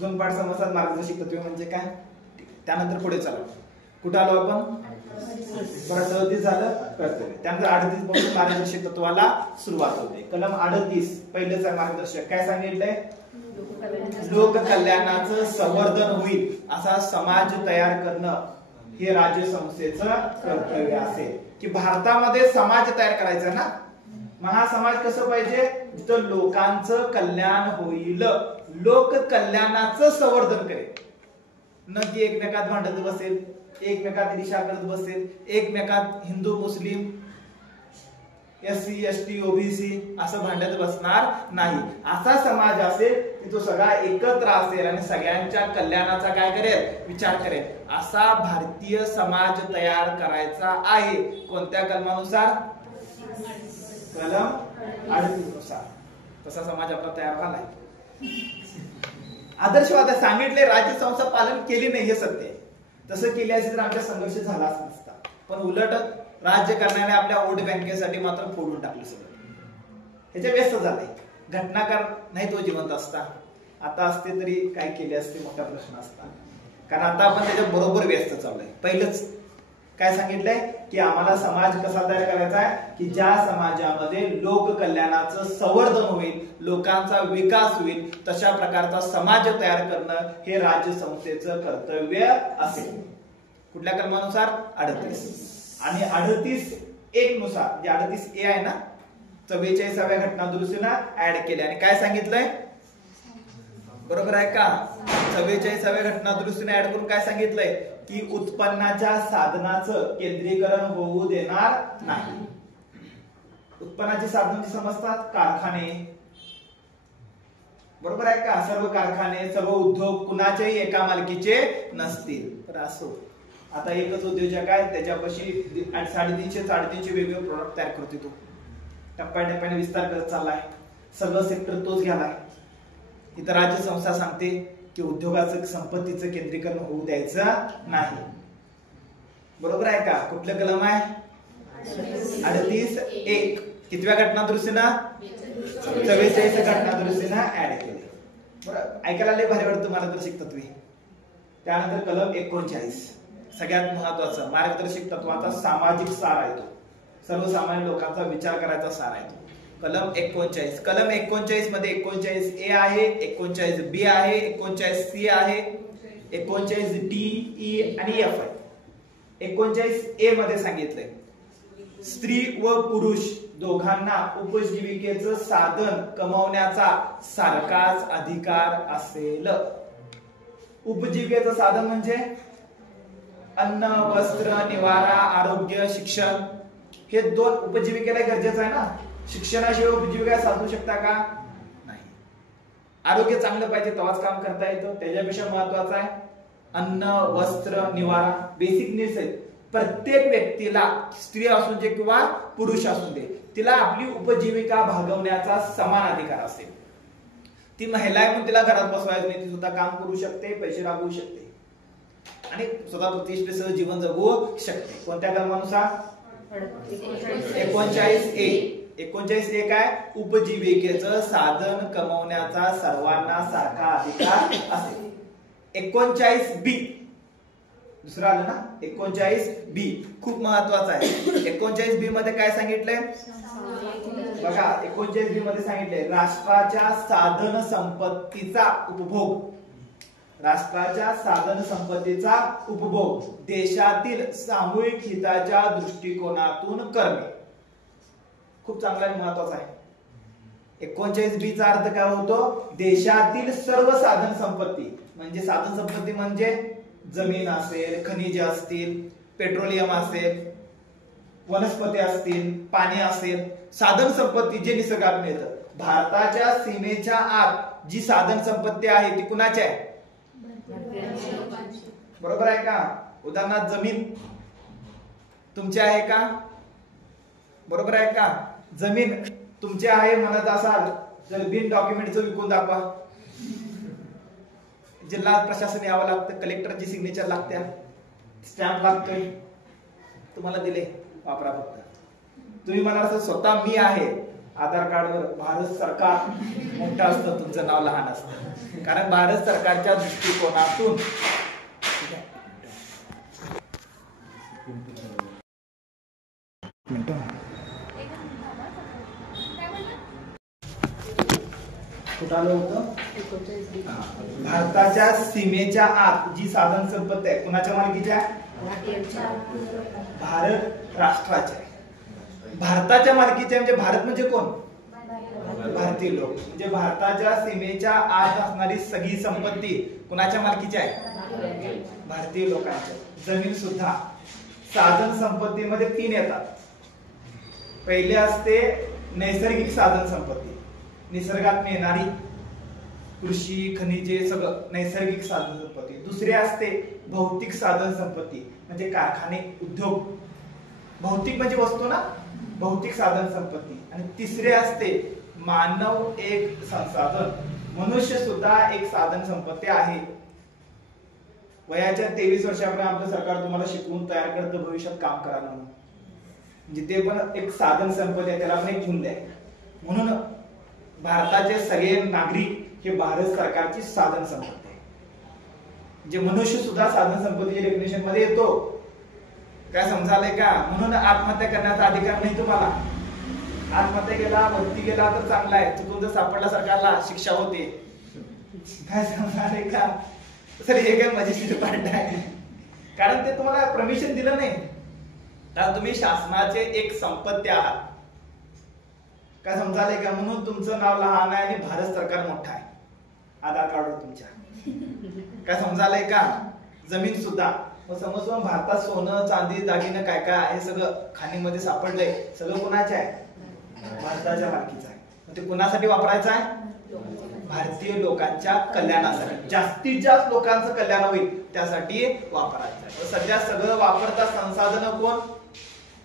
दोन पाठ समजतात. मार्गदर्शक तत्व म्हणजे काय, त्यानंतर पुढे चालू. कुठं आलो आपण, परत 37 झालं कर्तव्य. त्यानंतर 38 पासून मार्गदर्शक तत्वाला सुरुवात होते. कलम 38 पहिलेच मार्गदर्शक काय सांगितलंय, लोक कल्याणाचं संवर्धन होईल असा समाज तयार करणं हे राज्य संस्थेचं कर्तव्य असेल. की भारतामध्ये समाज तयार करायचा ना, मग हा समाज कसं पाहिजे, जिथं लोकांचं कल्याण होईल, लोक कल्याणाचं संवर्धन करेल, न की एकमेकात भांडत बसेल, एकमेकात ईर्ष्या करत बसेल, एकमेकात हिंदू मुस्लिम SC ST OBC असं भांडत बसणार नाही. असा समाज असेल की तो सगळा एकत्र असेल आणि सगळ्यांच्या कल्याणाचा काय करेल, विचार करेल. असा भारतीय समाज तयार करायचा आहे. कोणत्या कलमानुसार, कलम 38 नुसार. तसा समाज आपला तयार झालाय. आदर्शवाद सांगितले, राज्यसंस्था पालन केली नाही हे सत्य आहे. तसं केले असेल तर आमचा संघर्ष झालाच नसता. पण उलट राज्य करणारे आपल्या वोट बँकेसाठी मात्र फोडून टाकलं सगळं. ह्याच्या व्यस्त झाले. घटनाकार नाही तो जिवंत असता, आता असते तरी काय केले असते मोठा प्रश्न असता. कारण आता आपण त्याच्या बरोबर व्यस्त चाललोय. पहिलंच काय सांगितलंय की आम्हाला समाज कसा तयार करायचा आहे, की ज्या समाजामध्ये लोक कल्याणाचं संवर्धन होईल, लोकांचा विकास होईल, तशा प्रकारचा समाज तयार करणं हे राज्य संस्थेचं कर्तव्य असेल. कुठल्या कलमानुसार, 38. आणि 38(1) नुसार, जे 38A आहे ना, 44व्या घटना दुरुस्तीनं ऍड केले. आणि काय सांगितलंय, बरोबर आहे का, 44व्या घटना दुरुस्तीने ऍड करून काय सांगितलंय की उत्पन्नाच्या साधनाचं केंद्रीकरण होऊ देणार नाही. उत्पन्नाची साधनं समजतात, कारखाने, बरोबर आहे का, सर्व कारखाने सर्व उद्योग कुणाच्याही एका मालकीचे नसतील. तर असो, आता एकच उद्योजक आहे, त्याच्यापाशी 350-350 वेगवेगळे प्रोडक्ट तयार करतो. तो टप्प्याटप्प्याने विस्तार करत चाललाय, सगळं सेक्टर तोच घ्यालाय. इथं राज्य संस्था सांगते की उद्योगाचं संपत्तीचं केंद्रीकरण होऊ द्यायचं नाही. बरोबर आहे का. कुठलं कलम आहे, 38(1). कितव्या घटना दुरुस्तीनं, 44 घटना दुरुस्तीनं ऍड केले. बरं, ऐकायला लय भारी वाटतं मार्गदर्शक तत्वे. त्यानंतर कलम 39 सगळ्यात महत्वाचं, मार्गदर्शक तत्वाचा सामाजिक सार आहे. तो सर्वसामान्य लोकांचा विचार करायचा सार आहे. तो कलम 39. कलम 39 मध्ये 39A आहे, 39B आहे, 39C आहे, 39D, E आणि F आहे. 39A मध्ये सांगितलंय स्त्री व पुरुष दोघांना उपजीविकेचं साधन कमवण्याचा सारखाच अधिकार असेल. उपजीविकेचं साधन म्हणजे अन्न, वस्त्र, निवारा, आरोग्य, शिक्षण, हे दोन उपजीविकेला गरजेचं आहे ना. शिक्षणाशिवाय उपजीविका साधू शकता का, नाही. आरोग्य चांगलं पाहिजे तेव्हाच काम करता येतं. त्याच्यापेक्षा महत्वाचं आहे अन्न, वस्त्र, निवारा, बेसिक नीड्स आहेत. प्रत्येक व्यक्तीला, स्त्री असू दे किंवा पुरुष असू दे, तिला आपली उपजीविका भागवण्याचा समान अधिकार असेल. ती महिला आहे म्हणून तिला घरात बसवायचं नाही, ती सुद्धा काम करू शकते, पैसे राबवू शकते आणि स्वतः प्रतिष्ठेसह जीवन जगू शकते. कोणत्या कलमानुसार, 39A. 39A काय, उपजीविकेचं साधन कमवण्याचा सर्वांना सारखा अधिकार असेल. 39B दुसरा आलं ना, 39B खूप महत्वाचा आहे. 39B मध्ये काय सांगितलंय बघा, 39B मध्ये सांगितलंय राष्ट्राच्या साधन संपत्तीचा उपभोग, राष्ट्राच्या साधन संपत्तीचा उपभोग देशातील सामूहिक हिताच्या दृष्टिकोनातून करणे. खूप चांगला आणि महत्वाचा आहे. 39B चा अर्थ काय होतो, देशातील सर्व साधन संपत्ती, म्हणजे साधन संपत्ती म्हणजे जमीन असेल, खनिजे असतील, पेट्रोलियम असेल, वनस्पती असतील, पाणी असेल, साधन संपत्ती जे निसर्गात मिळतं. भारताच्या सीमेच्या आत जी साधन संपत्ती आहे ती कुणाची आहे, बरोबर आहे का. उदाहरणार्थ जमीन तुमची आहे का, बरोबर आहे का. जमीन तुमची आहे म्हणत असाल तर बिन डॉक्युमेंटचं विकून दाखवा. जिल्हा प्रशासन यावं लागतं, कलेक्टरची सिग्नेचर लागत्या, स्टॅम्प लागतोय, तुम्हाला दिले वापरा फक्त. तुम्ही म्हणाल स्वतः मी आहे आधार कार्डवर भारत सरकार मोठं असतं, तुमचं नाव लहान असतं, कारण भारत सरकारच्या दृष्टिकोनातून कुठं आलं होतं? भारताच्या सीमेच्या आत जी साधन संपत्ती आहे कुणाच्या मालकीची आहे? भारत राष्ट्राच्या आहे. भारताच्या मालकीची आहे म्हणजे भारत म्हणजे कोण? भारतीय लोक. म्हणजे भारताच्या सीमेच्या आत असणारी सगळी संपत्ती कुणाच्या मालकीची आहे? भारतीय लोकांच्या. जमीन सुद्धा साधन संपत्तीमध्ये 3 येतात. पहिले असते नैसर्गिक साधन संपत्ती, निसर्गात मिळणारी कृषी खनिजे सगळं नैसर्गिक साधन संपत्ती. दुसरे असते भौतिक साधन संपत्ती म्हणजे कारखाने उद्योग, भौतिक म्हणजे वस्तू ना, भौतिक साधन संपत्ती. आणि तिसरे असते मानव एक संसाधन, मनुष्य सुद्धा एक साधन संपत्ती आहे. वयाच्या 23 वर्षापर्यंत आपलं सरकार तुम्हाला शिकवून तयार करतं भविष्यात काम करा म्हणून, म्हणजे ते पण एक साधन संपत्ती आहे, त्याला पण एक मूल्य आहे. म्हणून भारताचे सगळे नागरिक हे भारत सरकारची साधन संपत्ती आहे. म्हणजे मनुष्य सुद्धा साधन संपत्तीच्या डेफिनेशन मध्ये येतो. काय समजालंय का? म्हणून आत्महत्या करण्याचा अधिकार नाही तुम्हाला. आत्महत्या केला, वरती गेला तर चांगला आहे, चुकून जर सापडला सरकारला शिक्षा होते. काय समजालंय का? सर हे काय मजेशीर पार्ट आहे, कारण ते तुम्हाला परमिशन दिलं नाही, कारण तुम्ही शासनाचे एक संपत्ती आहात. काय समजालंय का? म्हणून तुमचं नाव लहान आहे आणि भारत सरकार मोठा आहे आधार कार्डवर तुमच्या. काय समजालंय का? जमीन सुद्धा समजून भारतात सोनं चांदी दागिने काय काय हे सगळं खाणीमध्ये सापडलंय, सगळं कोणाचे आहे? भारताच्या मालकीचं आहे. ते कोणासाठी वापरायचं आहे? भारतीय लोकांच्या कल्याणासाठी, जास्तीत जास्त लोकांचं कल्याण होईल त्यासाठी वापरायचं आहे. सध्या सगळं वापरता संसाधन कोण?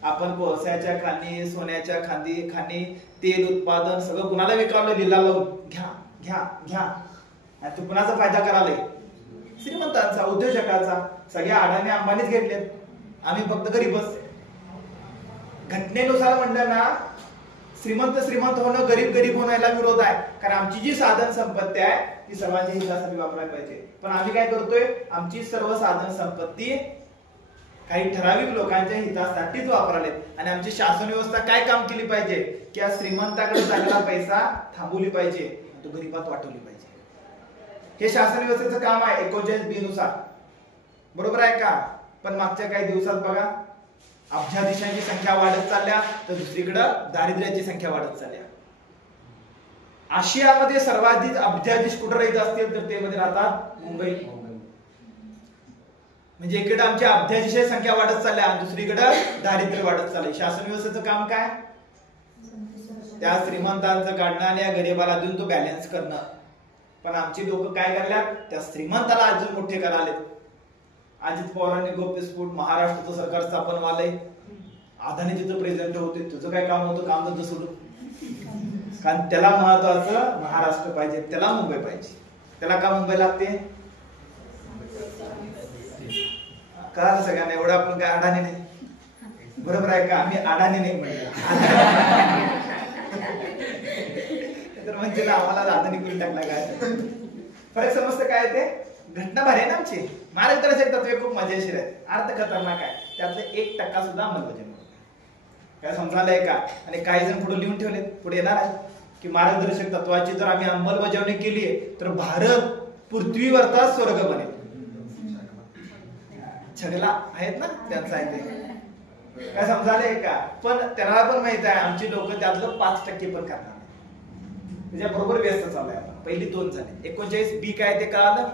आपण कोळशाच्या खाणी, सोन्याच्या खाणी, तेल उत्पादन सगळं कुणाला विकावलं? लिला लावून घ्या घ्या घ्या. आणि तू कुणाचा फायदा करायलाय? श्रीमंतांचा, उद्योजकाचा. सगळ्या अडाणी अंबानीच घेतलेत, आम्ही फक्त गरीबच. घटनेनुसार म्हणलं ना, श्रीमंत श्रीमंत होणं, गरीब गरीब होण्याला विरोध आहे, कारण आमची जी साधन संपत्ती आहे ती सर्वांच्या हितासाठी वापरायला पाहिजे. पण आम्ही काय करतोय? आमची सर्व साधन संपत्ती काही ठराविक लोकांच्या हितासाठीच वापरालेत. आणि आमची शासन व्यवस्था काय काम केली पाहिजे की या श्रीमंताकडे चांगला पैसा थांबवली पाहिजे, तो गरीबात वाटवली पाहिजे. हे शासन व्यवस्थेचं काम आहे 39B नुसार. बरोबर आहे का? पण मागच्या काही दिवसात बघा अब्जाधीशांची संख्या वाढत चालल्या, तर दुसरीकडं दारिद्र्याची संख्या वाढत चालल्या. आशियामध्ये सर्वाधिक अब्जाधीश कुठे राहत असतील तर ते मध्ये राहतात मुंबई. म्हणजे इकडे आमच्या अब्जाधीशांची संख्या वाढत चालल्या आणि दुसरीकडे दारिद्र्य वाढत चाललंय. शासन व्यवस्थेचं काम काय? त्या श्रीमंतांचं काढणं आणि या गरीबाला देऊन तो बॅलन्स करणं. पण आमची लोक काय करल्यात? त्या श्रीमंताला अजून मोठे करालेत. अजित पवारांनी गौप्यस्फोट महाराष्ट्राचं सरकार स्थापन व्हालंय, अदानी तिथं प्रेझिडेंट होते, तुझं काय काम होतं? काम धंदा सोडून. कारण त्याला महत्वाचं महाराष्ट्र पाहिजे, त्याला मुंबई पाहिजे. त्याला का मुंबई लागते? का सगळ्यांना एवढं आपण काय अडाणी नाही? बरोबर आहे का? आम्ही अडाणी नाही म्हणलं तर म्हणजे ना आम्हाला अडाणी करून टाकला. काय फरक समजतं काय ते? घटना भारी आहे ना आमची. मार्गदर्शक तत्वे खूप मजेशीर आहेत, अर्थ खतरनाक आहे, त्यातलं 1% सुद्धा अंमलबजावणी होत नाही. काय समजायलंय का? आणि काही जण पुढे लिहून ठेवले, पुढे येणार आहे की मार्गदर्शक तत्वाची जर आम्ही अंमलबजावणी केली तर भारत पृथ्वीवरचा स्वर्ग बनेल. छगला आहेत ना त्यांचं आहे ते. काय समजायलंय का? पण त्यांना पण माहित आहे आमची लोक त्यातलं 5% पण करणार नाही. त्याच्या बरोबर व्यस्त चालू आहे. पहिली 2 झाले. 39B काय ते कळालं?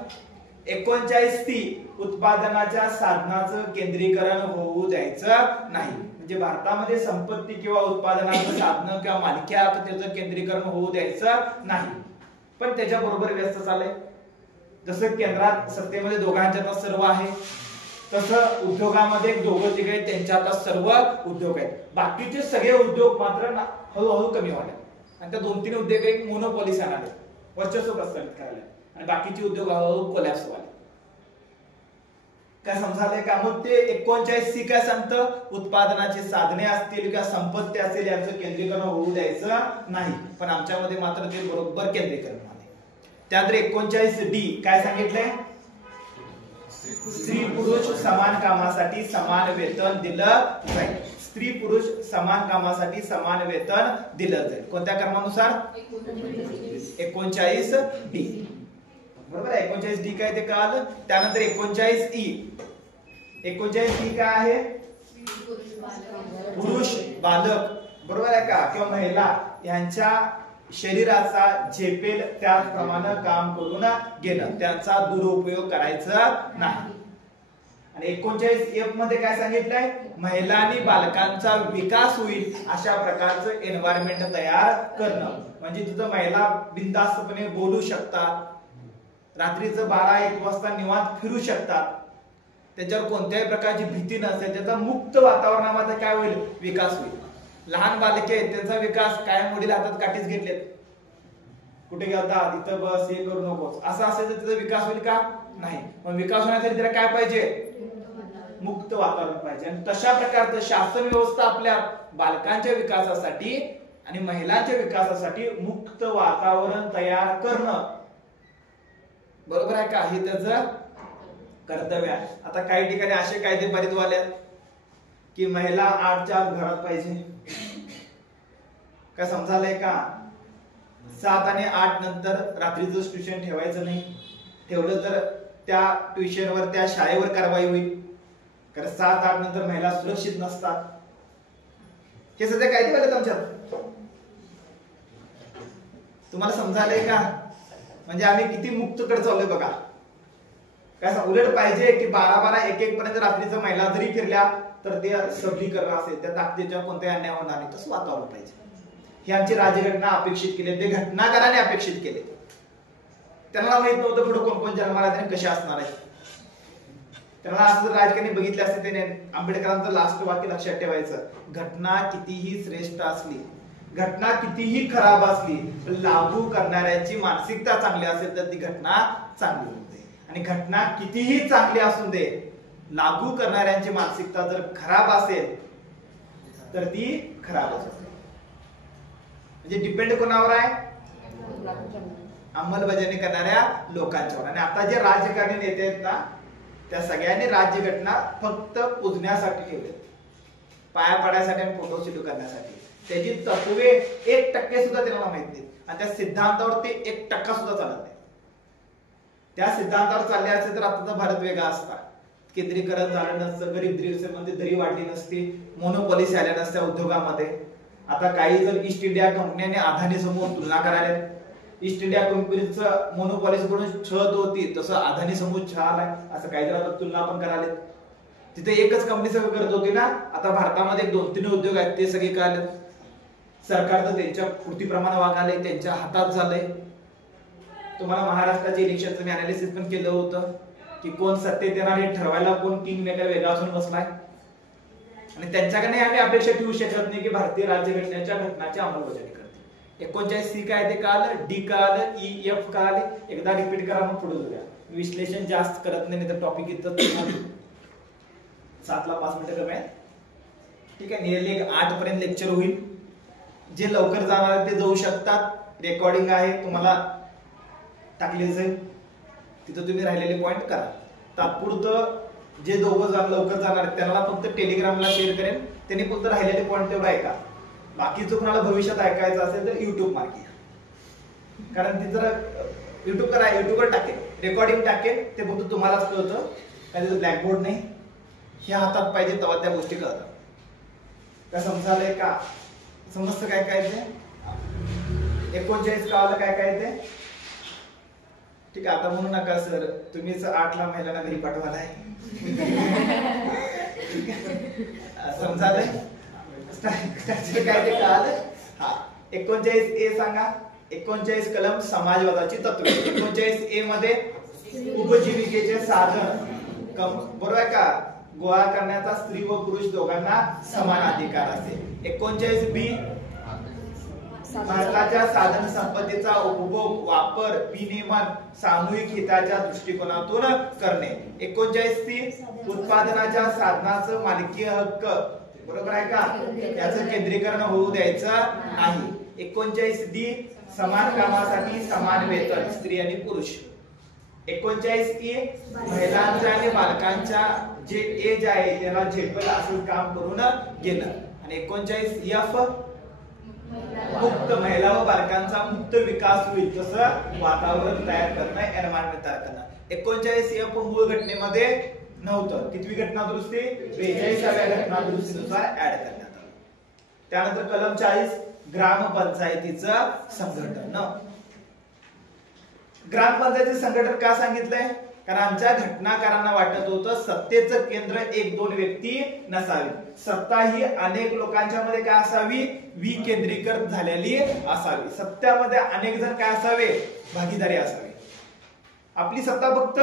39C उत्पादनाच्या साधनाचं केंद्रीकरण होऊ द्यायचं नाही. म्हणजे भारतामध्ये संपत्ती किंवा उत्पादनाचं साधन किंवा मालकी त्याचं केंद्रीकरण होऊ द्यायचं नाही. पण त्याच्या बरोबर व्यस्त चाललंय. जसं केंद्रात सत्तेमध्ये दोघांच्यात सर्व आहे, तसं उद्योगामध्ये दोघं तिघे आहेत, त्यांच्या आता सर्व उद्योग आहेत. बाकीचे सगळे उद्योग मात्र हळूहळू कमी व्हाले आणि त्या 2-3 उद्योग एक मोनोपॉलिस आले, वर्चस्व प्रस्थापित करायला, आणि बाकीचे उद्योग हळूहळू कोलॅप्स व्हाले. काय समजायलंय का? मग ते 39C काय सांगतं? उत्पादनाची साधने असतील किंवा संपत्ती असेल यांचं केंद्रीकरण होऊ द्यायचं नाही. पण आमच्यामध्ये मात्र ते बरोबर केंद्रीकरण आहे. त्यानंतर 39D काय सांगितलंय? स्त्री पुरुष समान कामासाठी समान वेतन दिलं जाईल. स्त्री पुरुष समान कामासाठी समान वेतन दिलं जाईल. कोणत्या क्रमानुसार? 39D. बरोबर आहे. 39D काय ते कळालं. त्यानंतर 39E. 39E काय आहे? पुरुष बालक, बरोबर आहे का, किंवा महिला यांच्या शरीराचा झेपेल त्याप्रमाणे काम करून घेणं, त्यांचा दुरुपयोग करायचा नाही. आणि 39F मध्ये काय सांगितलंय? महिला आणि बालकांचा विकास होईल अशा प्रकारचं एन्व्हायरमेंट तयार करणं. म्हणजे तुझं महिला बिनधास्तपणे बोलू शकतात, रात्रीचं 12-1 वाजता निवांत फिरू शकतात, त्याच्यावर कोणत्याही प्रकारची भीती नसेल, त्याचा मुक्त वातावरणामध्ये काय होईल? विकास होईल. लहान बालके त्यांचा विकास कायम वडील हातात काठीच घेतलेत, कुठे गेलता तिथं बस, हे करू नकोस असं असेल तर त्याचा विकास होईल का? नाही. मग विकास होण्यासाठी त्याला काय पाहिजे? मुक्त वातावरण पाहिजे. आणि तशा प्रकारचं शासन व्यवस्था आपल्या बालकांच्या विकासासाठी आणि महिलांच्या विकासासाठी मुक्त वातावरण तयार करणं, बरोबर आहे का, हे त्याचं कर्तव्य आहे. आता काही ठिकाणी असे कायदे पारित झाले की महिला 8च्या आत घरात पाहिजे. काय समजायलंय का? 7 आणि 8 नंतर रात्रीचं ट्युशन ठेवायचं नाही. ठेवलं तर त्या ट्युशनवर, त्या शाळेवर कारवाई होईल. कारण 7-8 नंतर महिला सुरक्षित नसतात. हे सध्या कायदे झालेत आमच्यात. तुम्हाला समजायलंय का? म्हणजे आम्ही किती मुक्तकडे चाललोय बघा. काय उलट पाहिजे की 12-1 पर्यंत रात्रीचं महिला जरी फिरल्या तर ते सबलीकरण असेल, त्या ताकदीच्या कोणत्याही अन्याय होणार नाही, तसं वातावरण पाहिजे. ही आमची राज्यघटना अपेक्षित केली, ते घटनाकाराने अपेक्षित केले. त्यांना माहित नव्हतं पुढे कोण कोण जन्माला त्याने कसे असणार आहे. त्यांना असं राजकारणी बघितले असते, त्याने आंबेडकरांचं लास्ट वाक्य लक्षात ठेवायचं, घटना कितीही श्रेष्ठ असली, घटना कितीही खराब असली, लागू करणाऱ्याची मानसिकता चांगली असेल तर ती घटना चांगली होते. आणि घटना कितीही चांगली असून दे, लागू करणाऱ्यांची मानसिकता जर खराब असेल तर ती खराबच असते. म्हणजे डिपेंड कोणावर आहे? अंमलबजावणी करणाऱ्या लोकांच्यावर. आणि आता जे राजकारणी नेते आहेत ना, त्या सगळ्यांनी राज्यघटना फक्त पूजण्यासाठी ठेवले, पाया पडायसाठी आणि फोटो सिटू करण्यासाठी. त्याची तत्वे 1% सुद्धा त्यांना माहित नाही. आणि त्या सिद्धांतावर ते 1% सुद्धा चालत नाही. त्या सिद्धांतावर चालले असते तर आताचा भारत वेगळा असता. केंद्रीकरण झालं नसतं, गरीब दरी वाढली नसती, मोनोपॉलिसी आल्या नसत्या उद्योगामध्ये. आता काही जर ईस्ट इंडिया कंपन्यांनी अदानी समूह तुलना करायला, ईस्ट इंडिया कंपनीचं मोनोपॉलिसी कडून छत होती, तसं अदानी समूह छान आहे असं काही जर तुलना पण करायला. तिथे एकच कंपनी सगळं करत होती ना, आता भारतामध्ये 2-3 उद्योग आहेत, ते सगळे करायला. सरकार तर त्यांच्या पूर्तीप्रमाणे वागायला, त्यांच्या हातात झालंय. तुम्हाला महाराष्ट्राचे इलेक्शनचं मी अनालिसिस पण केलं होतं की कोण सत्तेत येणार हे ठरवायला कोण किंग मेकर वेगळा असून बसलाय. आणि त्यांच्याकडे आम्ही अपेक्षा ठेवू शकत नाही की भारतीय राज्यघटनेच्या घटनाची अंमलबजावणी करते. 39C काय ते कळालं, डी कळालं, EF कळाले. एकदा रिपीट करा, मग पुढे जाऊया. विश्लेषण जास्त करत नाही, तर टॉपिक इथं 7 ला 5 मिनिटं कमी आहेत. ठीक आहे. नियरली 8 पर्यंत लेक्चर होईल. जे लवकर जाणार ते जाऊ शकतात. रेकॉर्डिंग आहे, तुम्हाला टाकली जाईल, तिथं तुम्ही राहिलेले पॉइंट करा. तात्पुरतं जे दोघं लवकर जाणार त्यांना फक्त टेलिग्रामला शेअर करेन, त्यांनी फक्त राहिलेले पॉइंट तेवढा ऐका. बाकीचं कोणाला भविष्यात ऐकायचं असेल तर युट्यूब मार्गी, कारण ती जर युट्यूब करा, युट्यूबवर टाकेल, रेकॉर्डिंग टाकेल, ते फक्त तुम्हालाच कळतं. काय तिथं ब्लॅकबोर्ड नाही, हे हातात पाहिजे तेव्हा त्या गोष्टी कळतात. काय समजायलंय का? समजतं काय काय ते? 39 कळालं काय काय ते? ठीक आहे. आता म्हणू नका सर तुम्हीच 8 ला महिलांना घरी पाठवायला आहे. समजायलंय काय ते कळालं? हा. 39A सांगा. 39 कलम समाजवादाची तत्त्वे. 39A मध्ये उपजीविकेचे साधन, बरोबर आहे का, गोळा करण्याचा स्त्री व पुरुष दोघांना समान अधिकार असेल. 39B भारताच्या साधन संपत्तीचा उपभोग वापर विनिमय सामूहिक हिताच्या दृष्टिकोनातून करणे. 39 उत्पादनाच्या साधनाचं मालकी हक्क बरोबर आहे का, याचं केंद्रीकरण होऊ द्यायचं नाही. 39 समान कामासाठी समान वेतन स्त्री आणि पुरुष. 39 महिलांच्या आणि बालकांच्या जे एज आहे त्याला झेपेल असं काम करून घेणं. आणि 39 मुक्त महिला व बालकांचा मुक्त विकास होईल तसं वातावरण तयार करणं, एन्व्हायरमेंट तयार करणं. 39 मूळ घटनेमध्ये नव्हतं. कितवी घटना दुरुस्ती? 42व्या घटना दुरुस्तीनुसार ऍड करण्यात आलं. त्यानंतर कलम 40 ग्रामपंचायतीचं संघटन. ग्रामपंचायतीचं संघटन का सांगितलंय? कारण आमच्या घटनाकारांना वाटत होतं सत्तेचं केंद्र 1-2 व्यक्ती नसावी, सत्ता ही अनेक लोकांच्या मध्ये काय असावी? विकेंद्रीकृत झालेली असावी. सत्तेमध्ये अनेक जण काय असावे? भागीदारी असावी. आपली सत्ता फक्त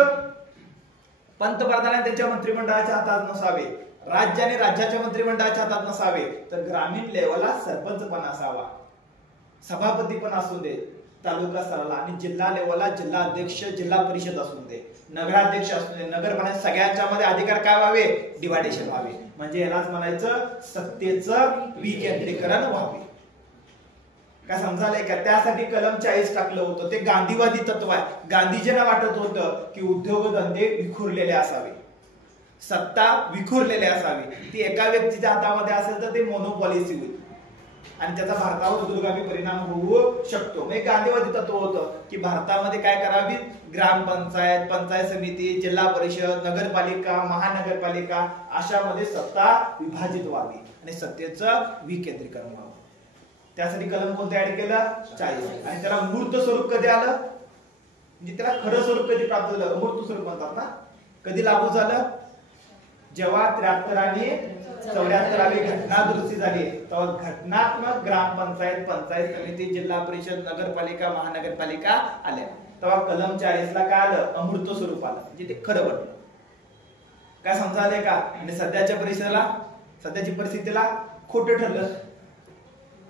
पंतप्रधान आणि त्यांच्या मंत्रिमंडळाच्या हातात नसावे, राज्य आणि राज्याच्या मंत्रिमंडळाच्या हातात नसावे, तर ग्रामीण लेवलला सरपंच पण असावा, सभापती पण असू दे तालुका स्तराला, आणि जिल्हा लेवलला जिल्हा अध्यक्ष जिल्हा परिषद असू दे, नगराध्यक्ष असू दे, नगरपालिका, सगळ्यांच्या मध्ये अधिकार काय व्हावे? डिवायडेशन व्हावे. म्हणजे यालाच म्हणायचं सत्तेचं विकेंद्रीकरण व्हावे. काय समजायलंय का? त्यासाठी कलम 40 टाकलं होतं. ते गांधीवादी तत्व आहे. गांधीजींना वाटत होतं की उद्योगधंदे विखुरलेले असावे, सत्ता विखुरलेली असावी. ती एका व्यक्तीच्या हातामध्ये असेल तर ते मोनोपॉलिसी होईल आणि त्याचा भारतावर दुर्गामी परिणाम होऊ शकतो. मग गांधीवादी तत्व होतं की भारतामध्ये काय करावी? ग्रामपंचायत, पंचायत समिती, जिल्हा परिषद, नगरपालिका, महानगरपालिका अशामध्ये सत्ता विभाजित व्हावी आणि सत्तेचं विकेंद्रीकरण व्हावं. त्यासाठी कलम कोणतं ऍड केलं? 40. आणि त्याला मूर्त स्वरूप कधी आलं? म्हणजे त्याला खरं स्वरूप कधी प्राप्त झालं? मूर्त स्वरूप म्हणतात ना. कधी लागू झालं? जेव्हा 73 आणि 74वी घटना दुरुस्ती झाली तेव्हा घटनात्मक ग्रामपंचायत, पंचायत समिती, जिल्हा परिषद, नगरपालिका, महानगरपालिका आल्या. तेव्हा कलम 40ला काय आलं? अमूर्त स्वरूप आलं, म्हणजे ते खरं बनलं. काय समजायलंय का? आणि सध्याची परिस्थितीला खोटं ठरलं.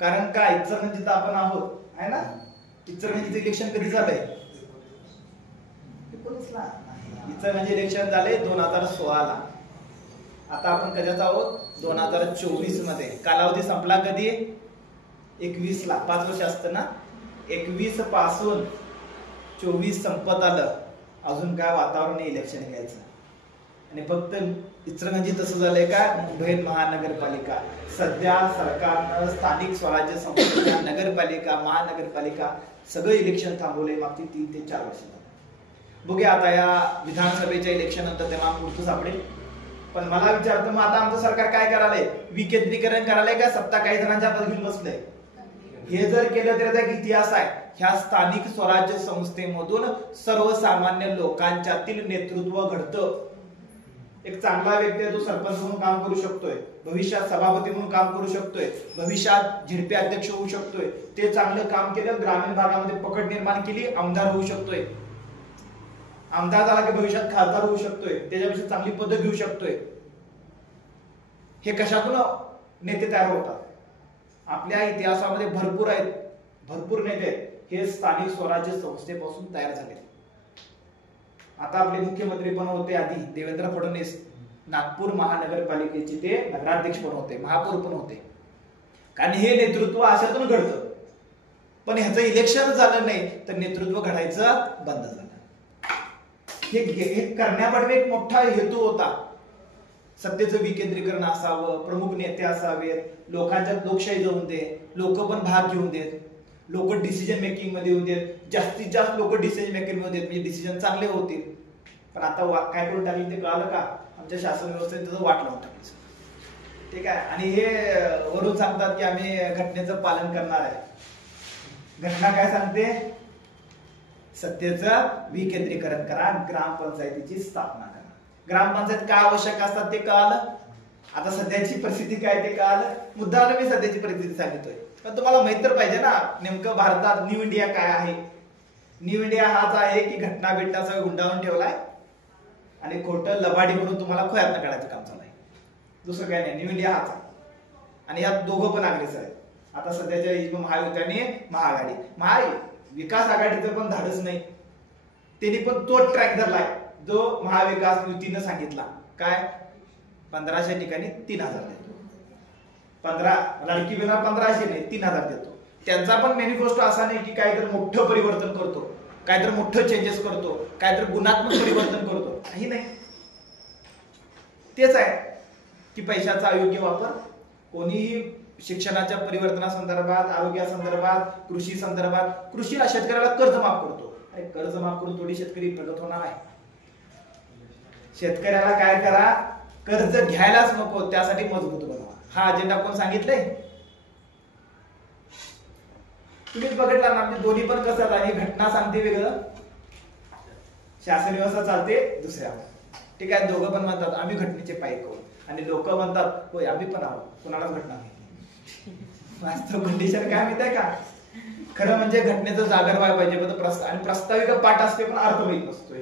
कारण काय? इचलकरंजीत आपण आहोत आहे ना. इचलकरंजीचं इलेक्शन कधी झालंय? 19ला. इचलकरंजी इलेक्शन झाले 2016ला. आता आपण कशात आहोत? 2024 मध्ये. कालावधी संपला कधी? 21ला. 5 वर्ष असतं ना. 21 पासून 24 संपत आलं. अजून काय वातावरण इलेक्शन घ्यायचं. आणि फक्त इचलकरंजी तसं झालंय का? मुंबई महानगरपालिका सध्या सरकारनं स्थानिक स्वराज्य संस्था, नगरपालिका, महानगरपालिका सगळं इलेक्शन थांबवलंय मागची 3 ते 4 वर्ष. बघूया आता या विधानसभेच्या इलेक्शन नंतर तेव्हा मूर्त सापडेल. पण मला विचारतो मग आता आमचं सरकार काय करायलंय? विकेंद्रीकरण करायलंय का सत्ता काही जणांच्या हातात घेऊन बसलंय? हे जर केलं तर त्याचा इतिहास आहे. ह्या स्थानिक स्वराज्य संस्थेमधून सर्वसामान्य लोकांच्यातील नेतृत्व घडतं. एक चांगला व्यक्ती आहे तो सरपंच म्हणून काम करू शकतोय, भविष्यात सभापती म्हणून काम करू शकतोय, भविष्यात झेडपी अध्यक्ष होऊ शकतोय. ते चांगलं काम केलं, ग्रामीण भागामध्ये पकड निर्माण केली, आमदार होऊ शकतोय. आमदार झाला की भविष्यात खासदार होऊ शकतोय, त्याच्यापेक्षा चांगली पदवी घेऊ शकतोय. हे कशातून नेते तयार होतात? आपल्या इतिहासामध्ये भरपूर आहेत, भरपूर नेते हे स्थानिक स्वराज्य संस्थेपासून तयार झाले. आता आपले मुख्यमंत्री पण होते आधी देवेंद्र फडणवीस, नागपूर महानगरपालिकेचे ते नगराध्यक्ष पण होते, महापौर पण होते. कारण हे नेतृत्व अशातून घडतं. पण ह्याचं इलेक्शन झालं नाही तर नेतृत्व घडायचं बंद झालं. हे करण्यापाठी एक मोठा हेतू होता. सत्तेचं विकेंद्रीकरण असावं, प्रमुख नेते असावेत, लोकांच्यात लोकशाही जाऊन दे, लोक पण भाग घेऊन देत, लोक डिसिजन मेकिंग मध्ये येऊन देत, जास्तीत जास्त लोक डिसिजन मेकिंग मध्ये म्हणजे डिसिजन चांगले होतील. पण आता काय करून टाकले ते कळालं का? आमच्या शासन व्यवस्थेत त्याचं वाट लावून टाकलं. ठीक आहे. आणि हे वरून सांगतात की आम्ही घटनेचं पालन करणार आहे. घटना काय सांगते? सत्तेचं विकेंद्रीकरण करा, ग्रामपंचायतीची स्थापना करा. ग्रामपंचायत काय आवश्यक असतात ते कळालं. आता सध्याची परिस्थिती काय ते कळालं. मुद्दाला मी सध्याची परिस्थिती सांगितोय, पण तुम्हाला माहित तर पाहिजे ना नेमकं भारतात न्यू इंडिया काय आहे. न्यू इंडिया हाच आहे की घटना बिटना सगळं गुंडाळून ठेवलाय आणि खोटं लबाडी करून तुम्हाला खोयातनं काढायचं काम चालू आहे. दुसरं काय नाही. न्यू इंडिया हाच आहे आणि यात दोघं पण अग्रेसर आहेत. आता सध्याच्या महायुती आणि महाआघाडी, महाविकास आघाडीचं पण धाडस नाही, त्यांनी पण तो ट्रॅक धरलाय जो महाविकास युतीनं सांगितला, काय 1500 ठिकाणी 3000 देतो, 15 लाडकी बहिणीला 1500 नाही 3000 देतो. त्यांचा पण मॅनिफेस्टो असा नाही की काहीतरी मोठं परिवर्तन करतो, काहीतरी मोठं चेंजेस करतो, काहीतरी गुणात्मक परिवर्तन करतो, काही नाही. तेच आहे की पैशाचा अयोग्य वापर. कोणीही शिक्षणाच्या परिवर्तनासंदर्भात, आरोग्यासंदर्भात, कृषी संदर्भात, कृषीला शेतकऱ्याला कर्ज माफ करतो. अरे कर्ज माफ करून थोडी शेतकरी प्रगत होणार आहे. शेतकऱ्याला काय करा, कर्ज घ्यायलाच नको, त्यासाठी मजबूत बनवा. हा अजेंडा कोण सांगितलंय? तुम्हीच बघितला ना. म्हणजे दोन्ही पण कसं आहे, घटना सांगते वेगळं, शासन व्यवस्था चालते दुसऱ्या. ठीक आहे, दोघं पण म्हणतात आम्ही घटनेचे पायक आहोत, आणि लोक म्हणतात होय आम्ही पण आहोत, कोणालाच घटना नाही. वास्तव कंडिशन काय माहित आहे का? खरं म्हणजे घटनेचं जागर व्हायला पाहिजे, आणि प्रस्ताविक पाठ असते पण अर्थ माहित नसतोय.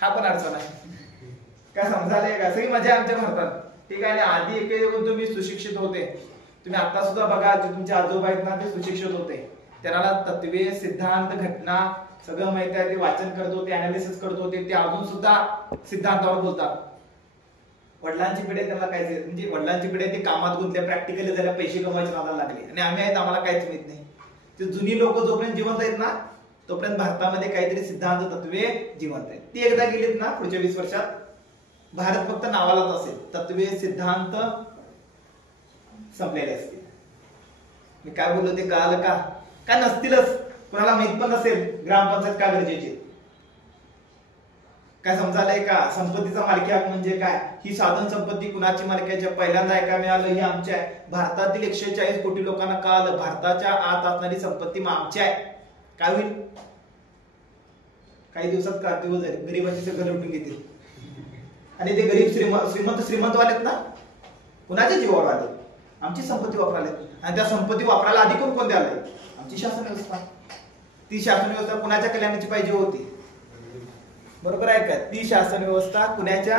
हा पण अडचण आहे. काय समजायला का? सगळी मजा आमच्या भारतात. ठीक आहे, आधी एक तुम्ही सुशिक्षित होते, तुम्ही आता सुद्धा बघा जे तुमचे आजोबा आहेत ना ते सुशिक्षित होते, त्यांना तत्वे, सिद्धांत, घटना सगळं माहिती आहे, ते वाचन करत होते, अनालिसिस करत होते, ते अजून सुद्धा सिद्धांतावर बोलतात. वडिलांची पिढी त्यांना काय, म्हणजे वडिलांची पिढी ते कामात गुंतल्या, प्रॅक्टिकली झाल्या, पैसे कमवायचे नादाला लागले, आणि आम्ही आहेत आम्हाला काहीच माहित नाही. ते जुनी लोक जोपर्यंत जिवंत आहेत ना तोपर्यंत भारतामध्ये काहीतरी सिद्धांत, तत्वे जिवंत आहेत. ती एकदा गेलीत ना पुढच्या 20 वर्षात भारत फक्त नावालाच असेल, तत्वे सिद्धांत संपलेले असतील. मी काय बोललो ते कळालं का? काय नसतीलच, कुणाला माहित पण नसेल ग्रामपंचायत का गरजेची. काय समजायलंय का? संपत्तीचा मालकी हक्क म्हणजे काय? ही साधन संपत्ती कुणाची मालकी आहे? पहिल्यांदा ऐका मिळालं ही आमची आहे. भारतातील 140 कोटी लोकांना कळालं भारताच्या आत असणारी संपत्ती आमची आहे. काय होईल? काही दिवसात क्रांती होईल, गरिबांची सगळं लुटून घेतील, आणि ते गरीब श्रीमंत वालेत ना कुणाच्या जीवावर आले? आमची संपत्ती वापराले, आणि त्या संपत्ती वापरायला आधी कोण द्यायला? आमची शासन व्यवस्था. ती शासन व्यवस्था कुणाच्या कल्याणाची पाहिजे होती? बरोबर आहे का? ती शासन व्यवस्था कुणाच्या,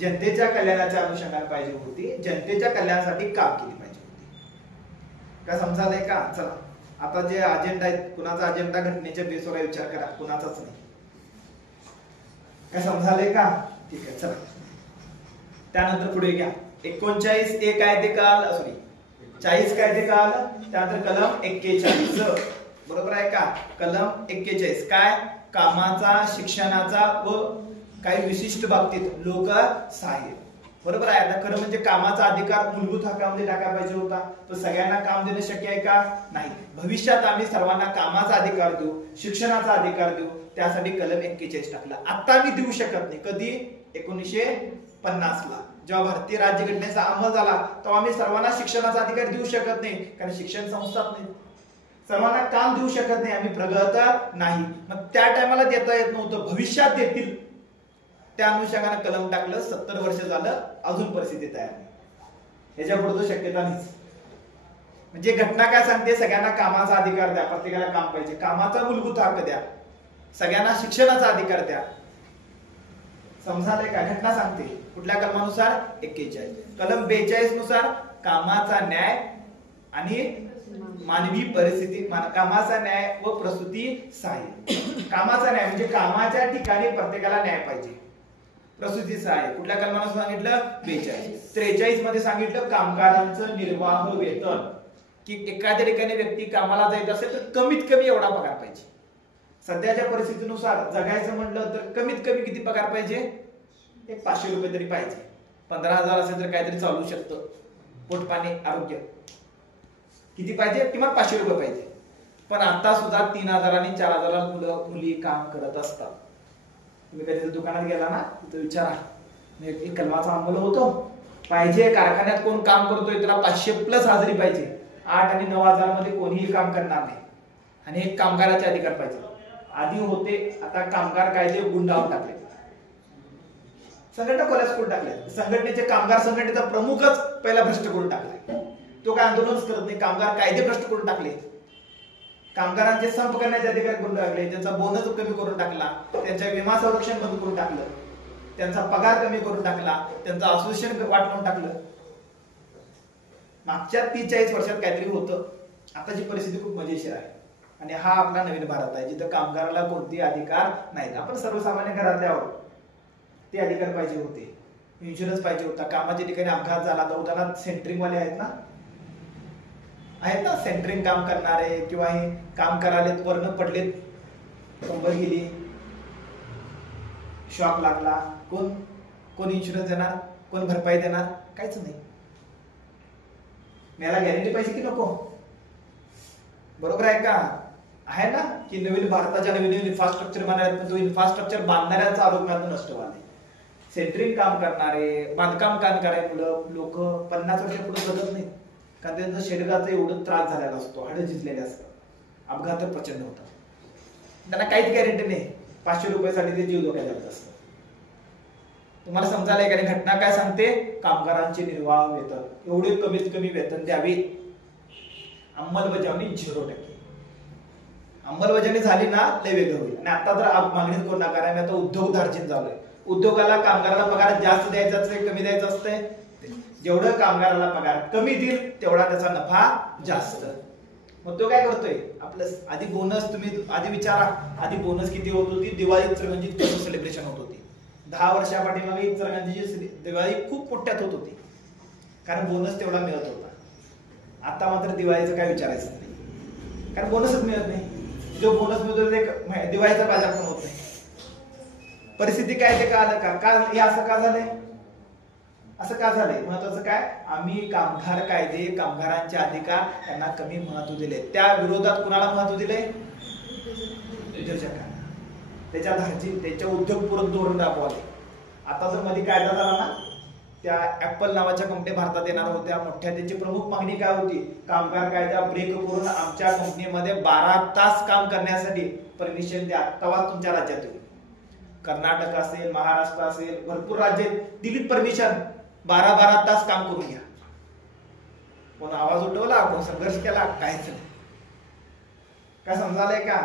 जनतेच्या कल्याणाच्या अनुषंगाने पाहिजे होती, जनतेच्या कल्याणासाठी काम केली पाहिजे होती. काय समजायलंय का? चला आता जे अजेंडा आहेत, कुणाचा अजेंडा घटनेच्या बेसवर विचार करा, कुणाचाच नाही. काय समजायलंय का? ठीक आहे, चला त्यानंतर पुढे घ्या. 39A कायदे काल, सॉरी 40 कायदे काल, त्यानंतर कलम 41. बरोबर आहे का? कलम 41 काय? कामाचा, शिक्षणाचा व काही विशिष्ट बाबतीत लोकसहाय्य. बरोबर आहे. आता खरं म्हणजे कामाचा अधिकार मूलभूत हक्कामध्ये टाकायला पाहिजे होता, तर सगळ्यांना काम देणं शक्य आहे का? नाही. भविष्यात आम्ही सर्वांना कामाचा अधिकार देऊ, शिक्षणाचा अधिकार देऊ, त्यासाठी कलम 41 टाकला. आता मी देऊ शकत नाही. कधी? 1950 ला जेव्हा भारतीय राज्यघटनेचा अंमल झाला तेव्हा आम्ही सर्वांना शिक्षणाचा अधिकार देऊ शकत नाही, कारण शिक्षण संस्थाच नाही. सर्वांना काम देऊ शकत नाही, आम्ही प्रगत नाही. मग त्या टायमाला देता येत नव्हतं, भविष्यात देतील, त्या अनुषंगाने कलम टाकलं. 70 वर्ष झालं अजून परिस्थिती तयार नाही. ह्याच्या पुढे शक्यता नाहीच. म्हणजे घटना काय सांगते? सगळ्यांना कामाचा अधिकार द्या, प्रत्येकाला काम पाहिजे, कामाचा मूलभूत हक्क द्या, सगळ्यांना शिक्षणाचा अधिकार द्या. समजायलंय का? घटना सांगते कुठल्या कलमानुसार? 41. कलम 42 नुसार कामाचा न्याय आणि मानवी परिस्थिती, कामाचा न्याय व प्रसूती सहाय्य. कामाचा न्याय म्हणजे कामाच्या ठिकाणी प्रत्येकाला न्याय पाहिजे. प्रसूती सहाय्य कुठल्या कलमानुसार सांगितलं? 42. 43 मध्ये सांगितलं कामगारांचं निर्वाह वेतन, की एखाद्या ठिकाणी व्यक्ती कामाला जायचं असेल तर कमीत कमी एवढा पगार पाहिजे. सध्याच्या परिस्थितीनुसार जगायचं म्हटलं तर कमीत कमी किती पगार पाहिजे? एक 500 रुपये तरी पाहिजे. 15,000 असेल तर काहीतरी चालू शकतं, पोटपाणी, आरोग्य. किती पाहिजे? किमान 500 रुपये पाहिजे. पण आता सुद्धा 3,000 आणि 4,000 मुलं मुली काम करत असतात. तुम्ही कधी दुकानात गेला ना तिथं विचारा, एक कलमाचा अंमल होतो पाहिजे, कारखान्यात कोण काम करतोय त्याला 500+ हजेरी पाहिजे. 8 आणि 9,000 मध्ये कोणीही काम करणार नाही, आणि एक कामगाराचे अधिकार पाहिजे. आधी होते, आता कामगार कायदे गुंडाळून टाकले, संघटना कोल्यास करून टाकले. संघटनेचे कामगार संघटनेचा प्रमुखच पहिला भ्रष्ट करून टाकलाय. तो काय आंदोलनच करत नाही, कामगार कायदे भ्रष्ट करून टाकले, कामगारांचे संप करण्याचे अधिकार करून टाकले, त्यांचा बोनस कमी करून टाकला, त्यांच्या विमा संरक्षण बंद करून टाकलं, त्यांचा पगार कमी करून टाकला, त्यांचं असोसिएशन वाटवून टाकलं. मागच्या 43 वर्षात काहीतरी होतं. आताची परिस्थिती खूप मजेशीर आहे आणि हा आपला नवीन भारत आहे जिथं कामगाराला कोणतेही अधिकार नाहीत. आपण सर्वसामान्य घरातले आहोत. ते अधिकार पाहिजे होते, इन्शुरन्स पाहिजे होता, कामाच्या ठिकाणी अपघात झाला तर उदाहरणार्थ सेंटरिंग वाले आहेत ना, सेंटरिंग काम करणारे किंवा हे काम करायला वरनं पडलेत, कंबर गेली, शॉक लागला, कोण इन्शुरन्स देणार, कोण भरपाई देणार? काहीच नाही. याला गॅरंटी पाहिजे की नको? बरोबर आहे का? आहे ना की नवीन भारताच्या नवीन इन्फ्रास्ट्रक्चर बनायला, पण तो इन्फ्रास्ट्रक्चर बांधणाऱ्यांचा आरोग्यात नष्ट व्हाले. सेंटरिंग काम करणारे, बांधकाम काम करणारे मुलं लोक 50 वर्षा पुढे जगत नाही, कारण त्यांच्या शरीराचा एवढा त्रास झालेला असतो, हाडं झिजलेले असतात, अपघात प्रचंड होतात, त्यांना काहीच गॅरंटी नाही. 500 रुपयासाठी ते जीव धोक्यात घालत असतात. तुम्हाला समजायला एखादी घटना काय सांगते? कामगारांचे निर्वाह वेतन एवढे कमीत कमी वेतन द्यावे. अंमलबजावणी 0%. अंमलबजावणी झाली ना लय वेगळं होईल. आणि आता तर मागणीच करू नका, आम्ही आता उद्योग धार्जिन झालोय. उद्योगाला कामगाराला पगार जास्त द्यायचा असते, कमी द्यायचं असतंय? जेवढं कामगाराला पगार कमी देईल तेवढा त्याचा नफा जास्त. मग तो काय करतोय? आपलं आधी बोनस, तुम्ही आधी विचारा, आधी बोनस किती होत होती? दिवाळी इचलकरंजीत कसं सेलिब्रेशन होत होती? 10 वर्षापाठीमागे इचलकरंजीची दिवाळी खूप मोठ्यात होत होती, कारण बोनस तेवढा मिळत होता. आता मात्र दिवाळीचं काय विचारायचं नाही, कारण बोनसच मिळत नाही. जो बोनस मिळतो ते दिवाळीचा बाजार पण होत नाही. परिस्थिती काय ते कळालं का? हे असं का झालंय? असं का झालंय? महत्वाचं काय? आम्ही कामगार कायदे, कामगारांचे अधिकार यांना कमी महत्व दिले. त्या विरोधात कुणाला महत्व दिले? उद्योजकांना. त्याच्या उद्योगपूरक धोरण दाखवले. आता जर मध्ये कायदा झाला ना, त्या ऍपल नावाच्या कंपनी भारतात येणार होत्या मोठ्या, त्यांची प्रमुख मागणी काय होती? कामगार कायदा ब्रेक करून आमच्या कंपनीमध्ये 12 तास काम करण्यासाठी परमिशन द्या, तेव्हा तुमच्या राज्यात येईल. कर्नाटक असेल, महाराष्ट्र असेल, भरपूर राज्य दिली परमिशन, 12 तास काम करून घ्या. कोण आवाज उठवला, कोण संघर्ष केला, काहीच नाही. काय समजालंय का?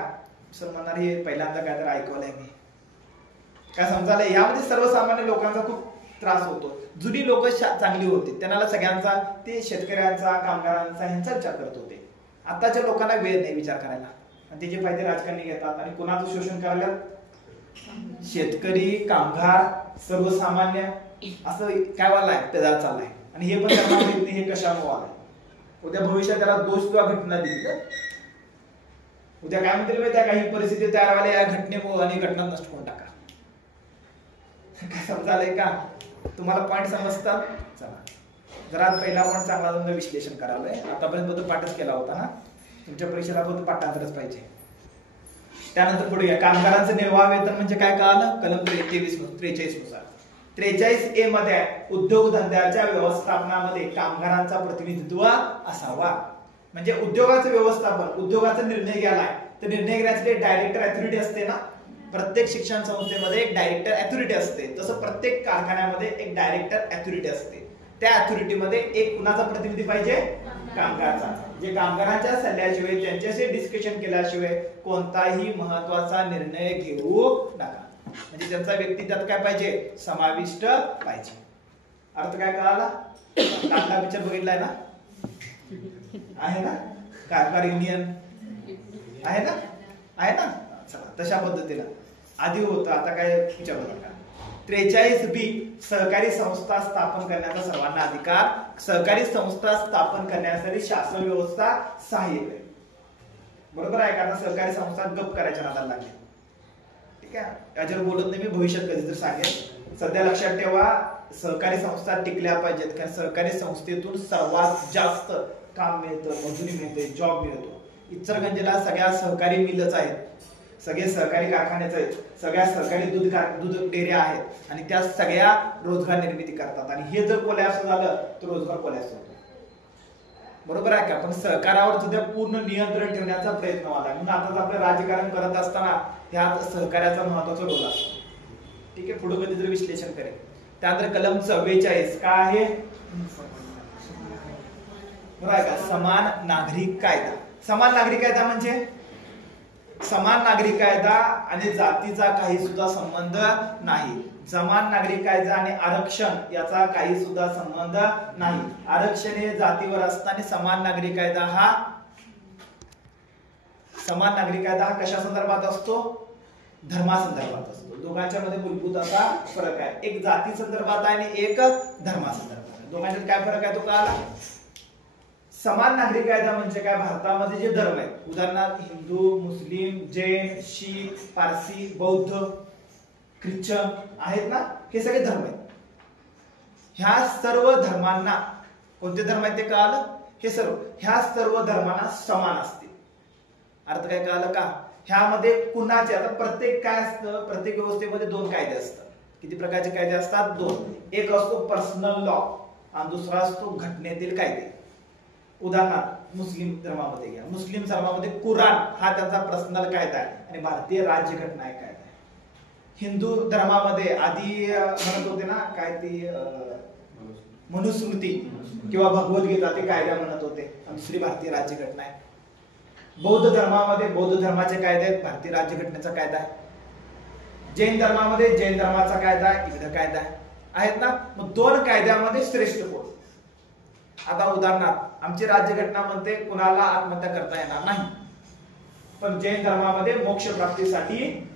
सर म्हणणार हे पहिल्यांदा काय तर ऐकवलंय मी. काय समजालंय? यामध्ये सर्वसामान्य लोकांचा खूप त्रास होतो. जुनी लोक चांगली होती, त्यांना सगळ्यांचा, ते शेतकऱ्यांचा, कामगारांचा ह्यांचा विचार करत होते. आताच्या लोकांना वेळ नाही विचार करायला, आणि त्याचे फायदे राजकारणी घेतात. आणि कोणाचं शोषण करायला? शेतकरी, कामगार, सर्वसामान्य, असं काय वालाय पेदार चाललाय. आणि हे पण त्यांना माहित नाही हे कशामुळे आलंय. उद्या भविष्यात त्याला दोष किंवा घटना दिली तर उद्या काय म्हणतील माहिती आहे का? ही परिस्थिती तयार व्हायला या घटनेमुळे, आणि घटना नष्ट करून टाका. काय समजालंय का? तुम्हाला पॉइंट समजतात? चला जरा पहिला पॉइंट चांगला तुम्ही विश्लेषण करावंय. आतापर्यंत फक्त पाठच केला होता ना, तुमच्या परीक्षेला फक्त पाठांतरच पाहिजे. त्यानंतर पुढे या कामगारांचं निर्वाह वेतन म्हणजे काय कळालं? कलम 43 नुसार 43A मध्ये उद्योगधंद्याच्या व्यवस्थापनामध्ये कामगारांचा प्रतिनिधित्व असावा. म्हणजे उद्योगाचं व्यवस्थापन, उद्योगाचा निर्णय घ्यायला, तर निर्णय घेण्यासाठी डायरेक्टर अथॉरिटी असते ना. प्रत्येक शिक्षण संस्थेमध्ये एक डायरेक्टर अथॉरिटी असते, तसं प्रत्येक कारखान्यामध्ये एक डायरेक्टर अथॉरिटी असते. त्या अथॉरिटीमध्ये एक कुणाचा प्रतिनिधी पाहिजे? कामगाराचा. जे कामगारांच्या सल्ल्याशिवाय, त्यांच्याशी डिस्कशन केल्याशिवाय कोणताही महत्वाचा निर्णय घेऊ नका. म्हणजे त्यांचा व्यक्ती त्यात काय पाहिजे? समाविष्ट पाहिजे. अर्थ काय कळाला? कांदा पिक्चर बघितलाय ना? आहे ना? कामगार युनियन आहे ना? आहे ना? चला तशा पद्धतीनं आधी होतं, आता काय विचारू नका. 43B सहकारी संस्था स्थापन करण्याचा सर्वांना अधिकार. सहकारी संस्था स्थापन करण्यासाठी शासन व्यवस्था सहाय्यक आहे. बरोबर आहे का? आता सहकारी संस्था गप करायच्या नादाला लागली. ठीक आहे, याच्यावर बोलत नाही मी, भविष्यात कधी तर सांगेन. सध्या लक्षात ठेवा, सहकारी संस्था टिकल्या पाहिजेत, कारण सहकारी संस्थेतून सर्वात जास्त काम मिळतं, मजुरी मिळते, जॉब मिळतो. इचलकरंजीला सगळ्या सहकारी मिलच आहेत, सगळे सहकारी कारखानेच आहेत, सगळ्या सहकारी दूध डेऱ्या आहेत, आणि त्या सगळ्या रोजगार निर्मिती करतात. आणि हे जर कोलॅप्स झालं तर रोजगार कोलॅप्स होतो. बरोबर आहे का? पण सहकारावर सुद्धा पूर्ण नियंत्रण ठेवण्याचा प्रयत्न व्हावा. म्हणून आता आपलं राजकारण करत असताना ह्यात सहकार्याचा महत्वाचा रोल असतो. ठीक आहे, पुढे कधी जर विश्लेषण करेल. त्यानंतर कलम 44 काय आहे? बरोबर आहे का? समान नागरिक कायदा. समान नागरिक कायदा म्हणजे समान नागरिक कायदा आणि जातीचा काही सुद्धा संबंध नाही. समान नागरिक कायदा आणि आरक्षण याचा काही सुद्धा संबंध नाही. आरक्षण हे जातीवर असताना समान नागरिक कायदा हा कशा संदर्भात असतो? धर्मासंदर्भात असतो. दोघांच्या मध्ये मूलभूत असा फरक आहे. एक जाती संदर्भात आहे आणि एक धर्मासंदर्भात आहे. दोघांच्यात काय फरक आहे तो कळाला? समान नागरिक कायदा म्हणजे काय? भारतामध्ये जे धर्म आहेत, उदाहरणार्थ हिंदू, मुस्लिम, जैन, शीख, पारसी, बौद्ध, ख्रिश्चन आहेत ना, हे सगळे धर्म आहेत. ह्या सर्व धर्मांना, कोणते धर्म आहेत ते कळालं? हे सर्व, ह्या सर्व धर्मांना समान असते. अर्थ काय कळालं का? ह्यामध्ये कुणाचे, आता प्रत्येक काय असतं, प्रत्येक व्यवस्थेमध्ये दोन कायदे असतात. किती प्रकारचे कायदे असतात? दोन. एक असतो पर्सनल लॉ आणि दुसरा असतो घटनेतील कायदे. उदाहरणार्थ मुस्लिम धर्मामध्ये घ्या. मुस्लिम धर्मामध्ये कुराण हा त्यांचा पर्सनल कायदा आहे आणि भारतीय राज्यघटना आहे कायदा आहे. हिंदू धर्मामध्ये आधी म्हणत होते ना काय ती मनुस्मृती किंवा भगवद्गीता ते कायदा म्हणत होते आणि दुसरी भारतीय राज्यघटना आहे. बौद्ध धर्मामध्ये बौद्ध धर्माचे कायदे आहेत, भारतीय राज्यघटनेचा कायदा आहे. जैन धर्मामध्ये जैन धर्माचा कायदा आहे, इकडे कायदा आहे, आहेत ना. मग दोन कायद्यामध्ये श्रेष्ठ कोण? आता उदाहरणार्थ आमची राज्यघटना म्हणते कुणाला आत्महत्या करता येणार नाही, पण जैन धर्मामध्ये मोक्ष प्राप्तीसाठी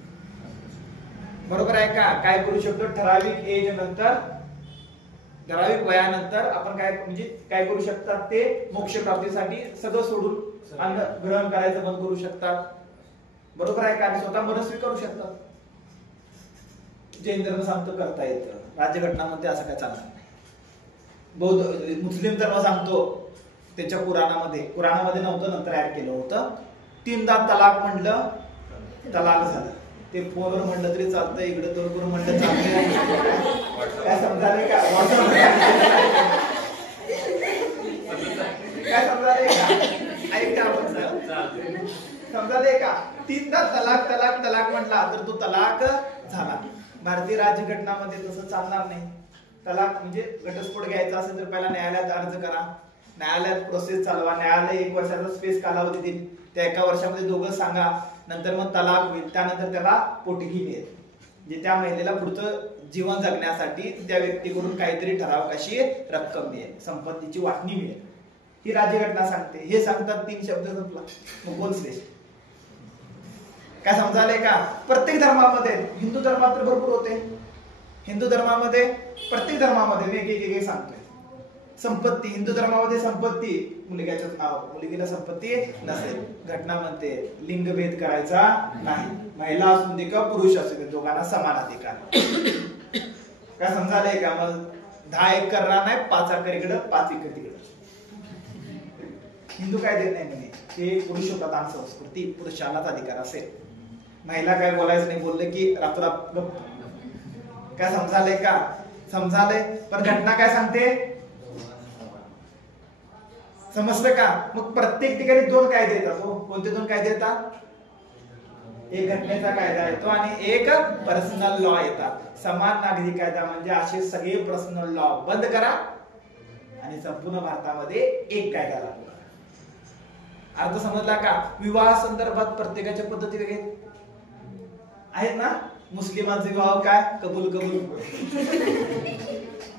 बरोबर आहे का काय करू शकतो? ठराविक एज नंतर, ठराविक वयानंतर आपण काय म्हणजे काय करू शकतात? ते मोक्ष प्राप्तीसाठी सगळं सोडून अन्न ग्रहण करायचं बंद करू शकतात. बरोबर आहे का? आणि स्वतः मनस्वी करू शकतात. जैन धर्म सांगतो करता येतं, राज्यघटना म्हणते असं काय चालणार नाही. बौद्ध मुस्लिम धर्म सांगतो त्याच्या कुराणामध्ये नव्हतं, नंतर ऍड केलं होतं. 3दा तलाक म्हणलं तलाक झालं. ते फोनवर म्हणलं तरी चालतं, इकडे दोन करून म्हणलं चालतं. काय समजाले का? काय समजाले का? ऐका आपण समजाले का? 3दा तलाक तलाक तलाक म्हटला तर तो तलाक झाला. भारतीय राज्यघटनामध्ये तसं चालणार नाही. तलाक म्हणजे घटस्फोट घ्यायचा असेल तर पहिला न्यायालयात अर्ज करा, न्यायालयात प्रोसेस चालवा, न्यायालय 1 वर्षाचा स्पेस कालावधी देईल, त्या 1 वर्षामध्ये दोघं सांगा, नंतर मग तलाक होईल, त्यानंतर त्याला पोटगी मिळेल. म्हणजे त्या महिलेला पुढचं जीवन जगण्यासाठी त्या व्यक्तीकडून काहीतरी ठराविक अशी रक्कम मिळेल, संपत्तीची वाटणी मिळेल. ही राज्यघटना सांगते. हे सांगतात 3 शब्द संपला. मग कोण श्रेष्ठ? काय समजायलंय का? प्रत्येक धर्मामध्ये, हिंदू धर्मात तर भरपूर होते, हिंदू धर्मामध्ये प्रत्येक धर्मामध्ये मी एक सांगतोय. संपत्ती, हिंदू धर्मामध्ये संपत्ती मुलग्याच्याच नाव, मुलगीला संपत्ती नसेल. घटना म्हणते लिंगभेद करायचा नाही, महिला असून दे का पुरुष असू दे, दोघांना समान अधिकार. काय समजायलंय का? मग 10 एकर नाही, 5 एकर इकडं 5 एकर तिकडं. हिंदू काय देत नाही म्हणे, ते पुरुष प्रधान संस्कृती, पुरुषालाच अधिकार असेल. महिला काय बोलायचं नाही, बोललं की रातोरात गप्प. काय समजायलंय का? समजालंय. पण घटना काय सांगते? समजलं का? मग प्रत्येक ठिकाणी 2 कायदे येतात. कोणते 2 कायदे येतात? एक घटनेचा कायदा येतो आणि एक पर्सनल लॉ येतात. समान नागरिक कायदा म्हणजे असे सगळे पर्सनल लॉ बंद करा आणि संपूर्ण भारतामध्ये एक कायदा लागू करा. अर्थ समजला का? विवाह संदर्भात प्रत्येकाच्या पद्धती वेगळ्या आहेत ना. मुस्लिमांचे विवाह काय? कबूल कबूल.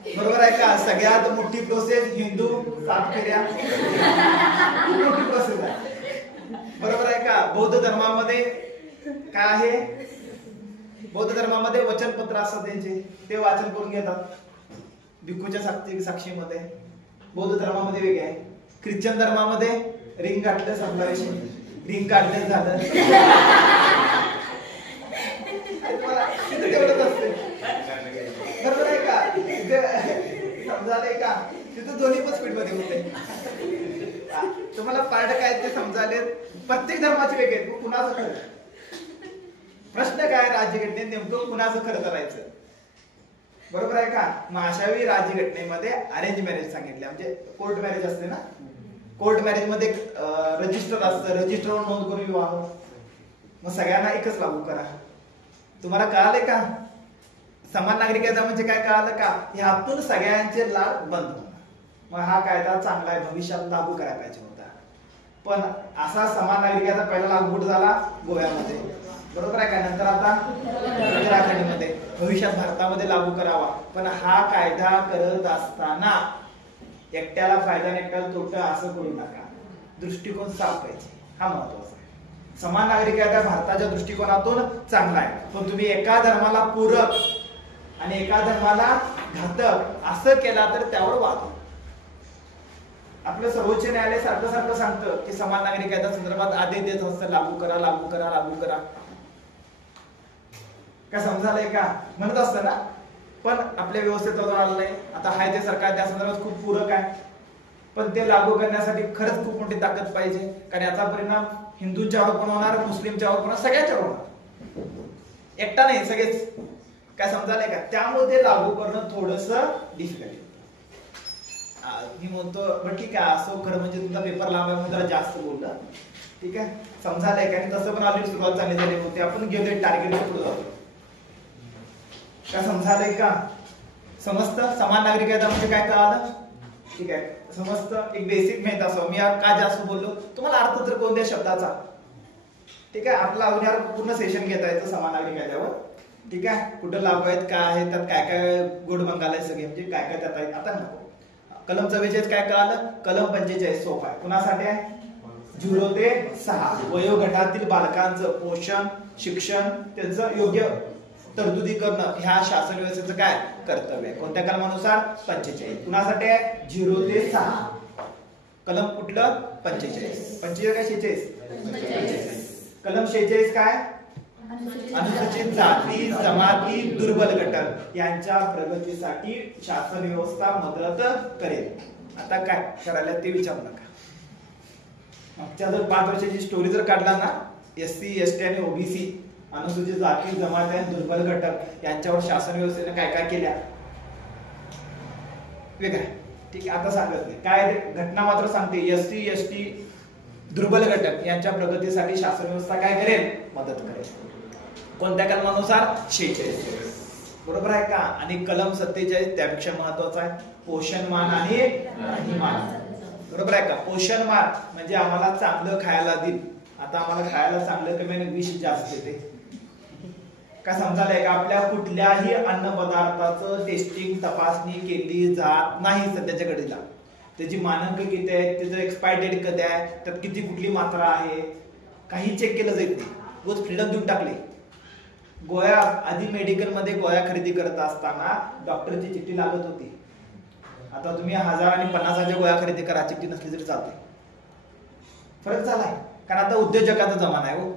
बरोबर आहे का? सगळ्यात मोठी प्रोसेस हिंदू 7 फेऱ्या, मोठी प्रोसेस आहे. बरोबर आहे का? बौद्ध धर्मामध्ये काय आहे? बौद्ध धर्मामध्ये वचनपत्र असतात त्यांचे, ते वाचन करून घेतात भिक्खूच्या साक्षीमध्ये. बौद्ध धर्मामध्ये वेगळे आहे. ख्रिश्चन धर्मामध्ये रिंग काढलं संपला विषय, रिंग काढलं झालं. तेवढंच असते. बरोबर आहे का? समजायलंय का? तिथं दोन्ही पण स्पीड मध्ये होते. तुम्हाला पार्ट काय ते समजाले. प्रत्येक धर्माचे वेगळे आहेत. कुणाचं खरं? प्रश्न काय राज्यघटनेत नेमकं कुणाचं खरं करायचं? बरोबर आहे का? मग अशावेळी राज्यघटनेमध्ये अरेंज मॅरेज सांगितले, म्हणजे कोर्ट मॅरेज असते ना. कोर्ट मॅरेज मध्ये रजिस्टर असतं, रजिस्टरवर नोंद करून विवाह. मग सगळ्यांना एकच लागू करा. तुम्हाला कळाले का? समान नागरिक कायदा म्हणजे काय कळालं का? ह्यातून सगळ्यांचे लाभ बंद होणार. मग हा कायदा चांगला आहे, भविष्यात लागू करायला पाहिजे होता. पण असा समान नागरिक कायदा पहिला लागू झाला गोव्यामध्ये, बरोबर आहे का? नंतर आता उत्तराखंडमध्ये भविष्यात भारतामध्ये लागू करावा, पण हा कायदा करत असताना एकट्याला फायदा आणि एकट्याला तोटा असं करू नका. दृष्टिकोन साफ पाहिजे, हा महत्वाचा आहे. समान नागरिक कायदा भारताच्या दृष्टिकोनातून चांगला आहे, पण तुम्ही एका धर्माला पूरक आणि एका धर्माला घातक असं केला तर त्यावर वाद होतो. आपलं सर्वोच्च न्यायालय सारखं सारखं सांगतं की समान नागरिक कायदा संदर्भात आदेश देत असतं लागू करा लागू करा लागू करा. काय समजायलंय का? म्हणत असतं ना, पण आपल्या व्यवस्थेत आलं नाही. आता हाय ते सरकार त्या संदर्भात खूप पूरक आहे, पण ते लागू करण्यासाठी खरंच खूप मोठी ताकद पाहिजे, कारण याचा परिणाम हिंदूंच्यावर पण होणार, मुस्लिमच्यावर पण होणार, सगळ्यांच्यावर होणार, एकटा नाही सगळेच. काय समजायलंय का? त्यामुळे ते लागू करणं थोडस डिफिकल्ट. मी म्हणतो पण ठीक आहे, असं खरं म्हणजे तुमचा पेपर लांब आहे जरा जास्त बोलला, ठीक आहे, समजायलंय का? आणि तसं पण ऑलरेडी सुरुवात चांगली झाली होती, आपण गेलोय टार्गेट पुढे जातो. काय समजायलंय का? समजतं समान नागरिक कायदा म्हणजे काय कळालं? ठीक आहे, समजतं. एक बेसिक माहित असं मी का जास्त बोललो, तुम्हाला अर्थ तर कोणत्या शब्दाचा, ठीक आहे. आपला अजून यार पूर्ण सेशन घेता येतं समान नागरिक कायद्यावर, ठीक आहे. कुठं लागू आहेत, काय आहे, त्यात काय काय गोड बंगाल आहे सगळे, म्हणजे काय काय त्यात आहे आता नको. कलम 44 काय कळालं? कलम 45 सोपा आहे. कुणासाठी आहे? 0 ते 6 वयोगटातील बालकांचं पोषण, शिक्षण, त्यांचं योग्य तरतुदी करणं ह्या शासन व्यवस्थेचं काय कर्तव्य आहे. कोणत्या कलमानुसार? 45. कुणासाठी आहे? 0 ते 6. कलम कुठलं? 45. 45 काय 46? 45. कलम 46 काय? अनुसूचित जाती, जमाती, दुर्बल घटक यांच्या प्रगतीसाठी शासन व्यवस्था मदत करेल. आता काय करायला ते विचारू नका. मागच्या जर 5 वर्षाची स्टोरी जर काढला ना, SC, ST आणि OBC अनुसूचित जाती, जमाती आणि दुर्बल घटक यांच्यावर शासन व्यवस्थेने काय काय केल्या वेगळं, ठीक आहे. आता सांगत नाही काय घटना मात्र सांगते, SC, ST, दुर्बल घटक यांच्या प्रगतीसाठी शासन व्यवस्था काय करेल? मदत करेल. कोणत्या कलमानुसार? 46. बरोबर आहे का? आणि कलम 47 त्यापेक्षा महत्वाचा आहे, पोषणमान आणि राहणीमान. बरोबर आहे का? पोषणमान म्हणजे आम्हाला चांगलं खायला देईल. आता आम्हाला खायला चांगलं कमी आणि विष जास्त येते. काय समजायलंय का? आपल्या कुठल्याही अन्न पदार्थाचं टेस्टिंग तपासणी केली जात नाही सध्याच्या घडीला. त्याची मानक किती आहे, त्याचं एक्सपायर डेट कधी आहे, त्यात किती कुठली मात्रा आहे, काही चेक केलं जात नाही. रोज फ्रीडम देऊन टाकले. गोळ्या आधी मेडिकल मध्ये गोळ्या खरेदी करत असताना डॉक्टरची चिठ्ठी लागत होती. आता तुम्ही 1000 आणि 50,000 गोळ्या खरेदी करा, चिठ्ठी नसली तरी चालते. फरक झालाय, कारण आता उद्योजकाचा जमाना आहे हो,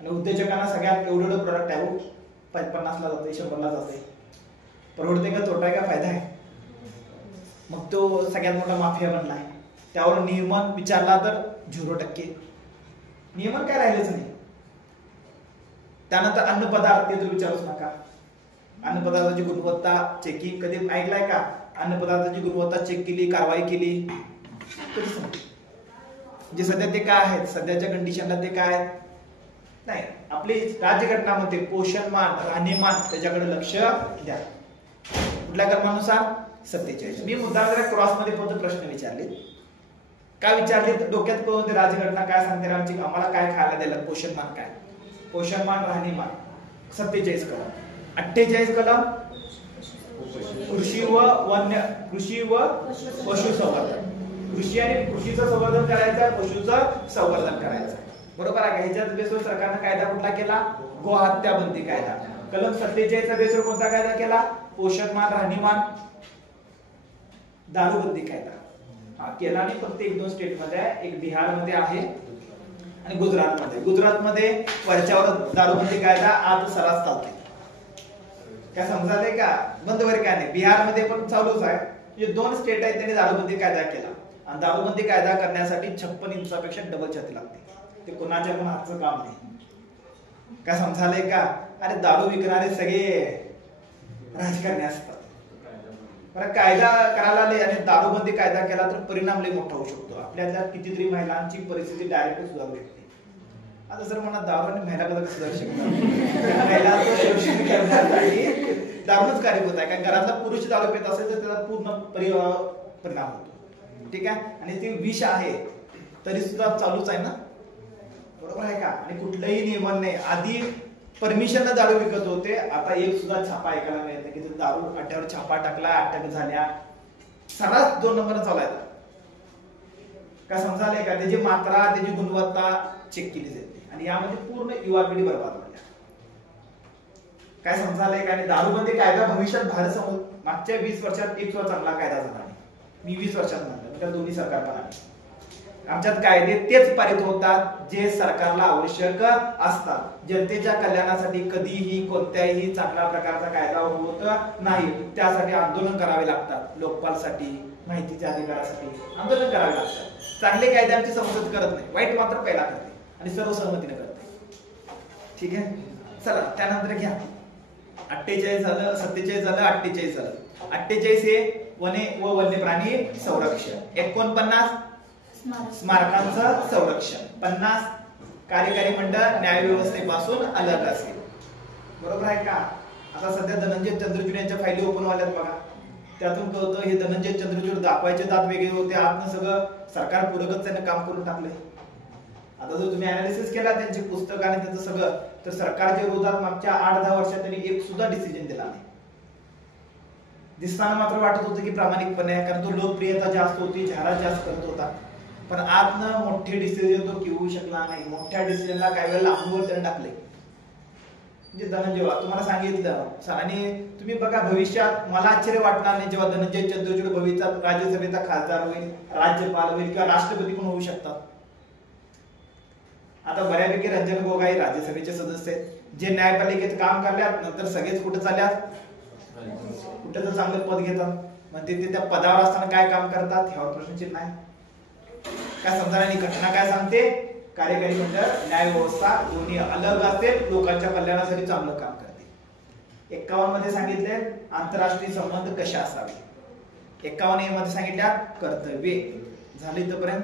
आणि उद्योजकांना सगळ्यात एवढं प्रोडक्ट आहे हो, 50 ला जाते, 100 ला जाते. परवडते का? तोटा आहे का? फायदा आहे? मग तो सगळ्यात मोठा माफिया बनलाय. त्यावर नियमन विचारला तर 0%. नियमन काय राहिलेच नाही. त्यानंतर अन्न पदार्थ ते विचारूच नका. अन्न पदार्थाची गुणवत्ता चेकिंग कधी ऐकलाय का? अन्न पदार्थाची गुणवत्ता चेक केली, कारवाई केली कधीच नाही. म्हणजे सध्या ते काय आहेत, सध्याच्या कंडिशनला ते काय नाही. आपली राज्यघटनामध्ये पोषणमान, राहणीमान त्याच्याकडे लक्ष द्या. कुठल्या कलमानुसार? 47. मी मुद्दा जरा क्रॉस मध्ये फक्त प्रश्न विचारले. काय विचारले तर डोक्यात कळून राज्यघटना काय सांगते, आमची आम्हाला काय खायला द्यायला, पोषणमान काय, पोषणमान, राहणीमान. 47 कलम. 48 कलम कृषी व वन्य, कृषी व पशु संवर्धन. कृषी आणि कृषीचं संवर्धन करायचं, पशुचं संवर्धन करायचं. बरोबर आहे का? ह्याच्याच बेसवर सरकारनं कायदा कुठला केला? गोहत्या बंदी कायदा. कलम 47 च्या बेसवर कोणता कायदा केला? पोषणमान, राहणीमान, दारूबंदी कायदा हा केला. आणि फक्त 1-2 स्टेट मध्ये आहे, एक बिहार मध्ये आहे आणि गुजरात मध्ये. गुजरात मध्ये वरच्यावर दारूबंदी कायदा आज सरास चालते. काय समजायलंय का? बंद वगैरे काय नाही. बिहार मध्ये पण चालूच आहे. म्हणजे 2 स्टेट आहेत त्यांनी दारूबंदी कायदा केला. आणि दारूबंदी कायदा करण्यासाठी 56 इंचापेक्षा डबल छाती लागते. ते कोणाच्या पण हातचं काम नाही. काय समजायलंय का? अरे दारू विकणारे सगळे राजकारणी असतात. बरं, कायदा करायला आले आणि दारूबंदी कायदा केला तर परिणाम लय मोठा होऊ शकतो. आपल्याला कितीतरी महिलांची परिस्थिती डायरेक्ट सुधारू शकते. आता जर म्हणा दारू आणि महिला कसं सुधारू शकतो? महिलांचं शोषण करण्यासाठी दारूच कार्यभूत आहे. कारण घरातला पुरुष दारू पित असेल तर त्याचा पूर्ण परिणाम होतो. ठीक आहे. आणि ते विष आहे तरी सुद्धा चालूच आहे ना, बरोबर आहे का? आणि कुठलंही नियमन नाही. आधी परमिशन दारू विकत होते. आता एक सुद्धा छापा ऐकायला मिळत नाही की दारू अड्ड्यावर छापा टाकला, अटक झाल्या. सर्रास 2 नंबर चालू आहेत. काय समजायला का? त्याची मात्रा, त्याची गुणवत्ता चेक केली जाते आणि यामध्ये पूर्ण युवा पिढी बर्बाद झाली. काय समजायला का? आणि दारूबंदी कायदा भविष्यात भारत समोर मागच्या 20 वर्षात एक सुद्धा चांगला कायदा झाला नाही. मी 20 वर्षात म्हणतो, त्या दोन्ही सरकार पण आले. आमच्यात कायदे तेच पारित होतात जे सरकारला आवश्यक असतात. जनतेच्या कल्याणासाठी कधीही कोणत्याही चांगल्या प्रकारचा कायदा होत नाही. त्यासाठी आंदोलन करावे लागतात. लोकपालसाठी, माहितीच्या अधिकारासाठी आंदोलन करावे लागतात. चांगले कायदे आमची संसद करत नाही, वाईट मात्र पहिला करते आणि सर्वसंमतीने करते. ठीक आहे, चला त्यानंतर घ्या. 48 झालं, 47 झालं, 48 झालं. 48 हे वने व वन्य प्राणी संरक्षण. 49 स्मारकांचं संरक्षण. 50 कार्यकारी मंडळ न्याय व्यवस्थेपासून अलग असेल. बरोबर आहे का? आता सध्या धनंजय चंद्रचूड यांच्या फायली ओपन व्हायल्यात बघा. त्यातून कळतं हे धनंजय चंद्रचूड दाखवायचे दात वेगळे होते, आतनं सगळं सरकार पूरकच त्याने काम करून टाकले. आता जर तुम्ही अनालिसिस केला त्यांचे पुस्तक आणि त्यांचं सगळं, तर सरकारच्या विरोधात मागच्या 8-10 वर्षात त्यांनी एक सुद्धा डिसिजन दिला नाही. दिसताना मात्र वाटत होतं की प्रामाणिकपणे आहे, कारण तो लोकप्रियता जास्त होती, जाहिरात जास्त करत होता. पण आतनं मोठे डिसिजन तो घेऊ शकला नाही. मोठ्या डिसिजनला काही वेळेला अनुभव त्याने टाकले. म्हणजे धनंजय, तुम्हाला सांगितलं आणि तुम्ही बघा भविष्यात मला आश्चर्य वाटणार नाही जेव्हा धनंजय चंद्रचूड भविष्यात राज्यसभेचा खासदार होईल, राज्यपाल होईल किंवा राष्ट्रपती पण होऊ शकतात. आता बऱ्यापैकी रंजन गोगाई राज्यसभेचे सदस्य आहेत, जे न्यायपालिकेत काम करल्यात, नंतर सगळेच कुठे चालल्यात, कुठे तर चांगलं पद घेतात. म्हणजे ते त्या पदावर असताना काय काम करतात ह्यावर प्रश्नचिन्ह आहे. काय समजा आणि घटना काय सांगते? कार्यकारी मंडळ, न्याय व्यवस्था दोन्ही अलग असेल, लोकांच्या कल्याणासाठी चांगलं काम करते. 51 मध्ये सांगितले आंतरराष्ट्रीय संबंध कसे असावे. 51 मध्ये सांगितल्या कर्तव्ये. झाले इथपर्यंत.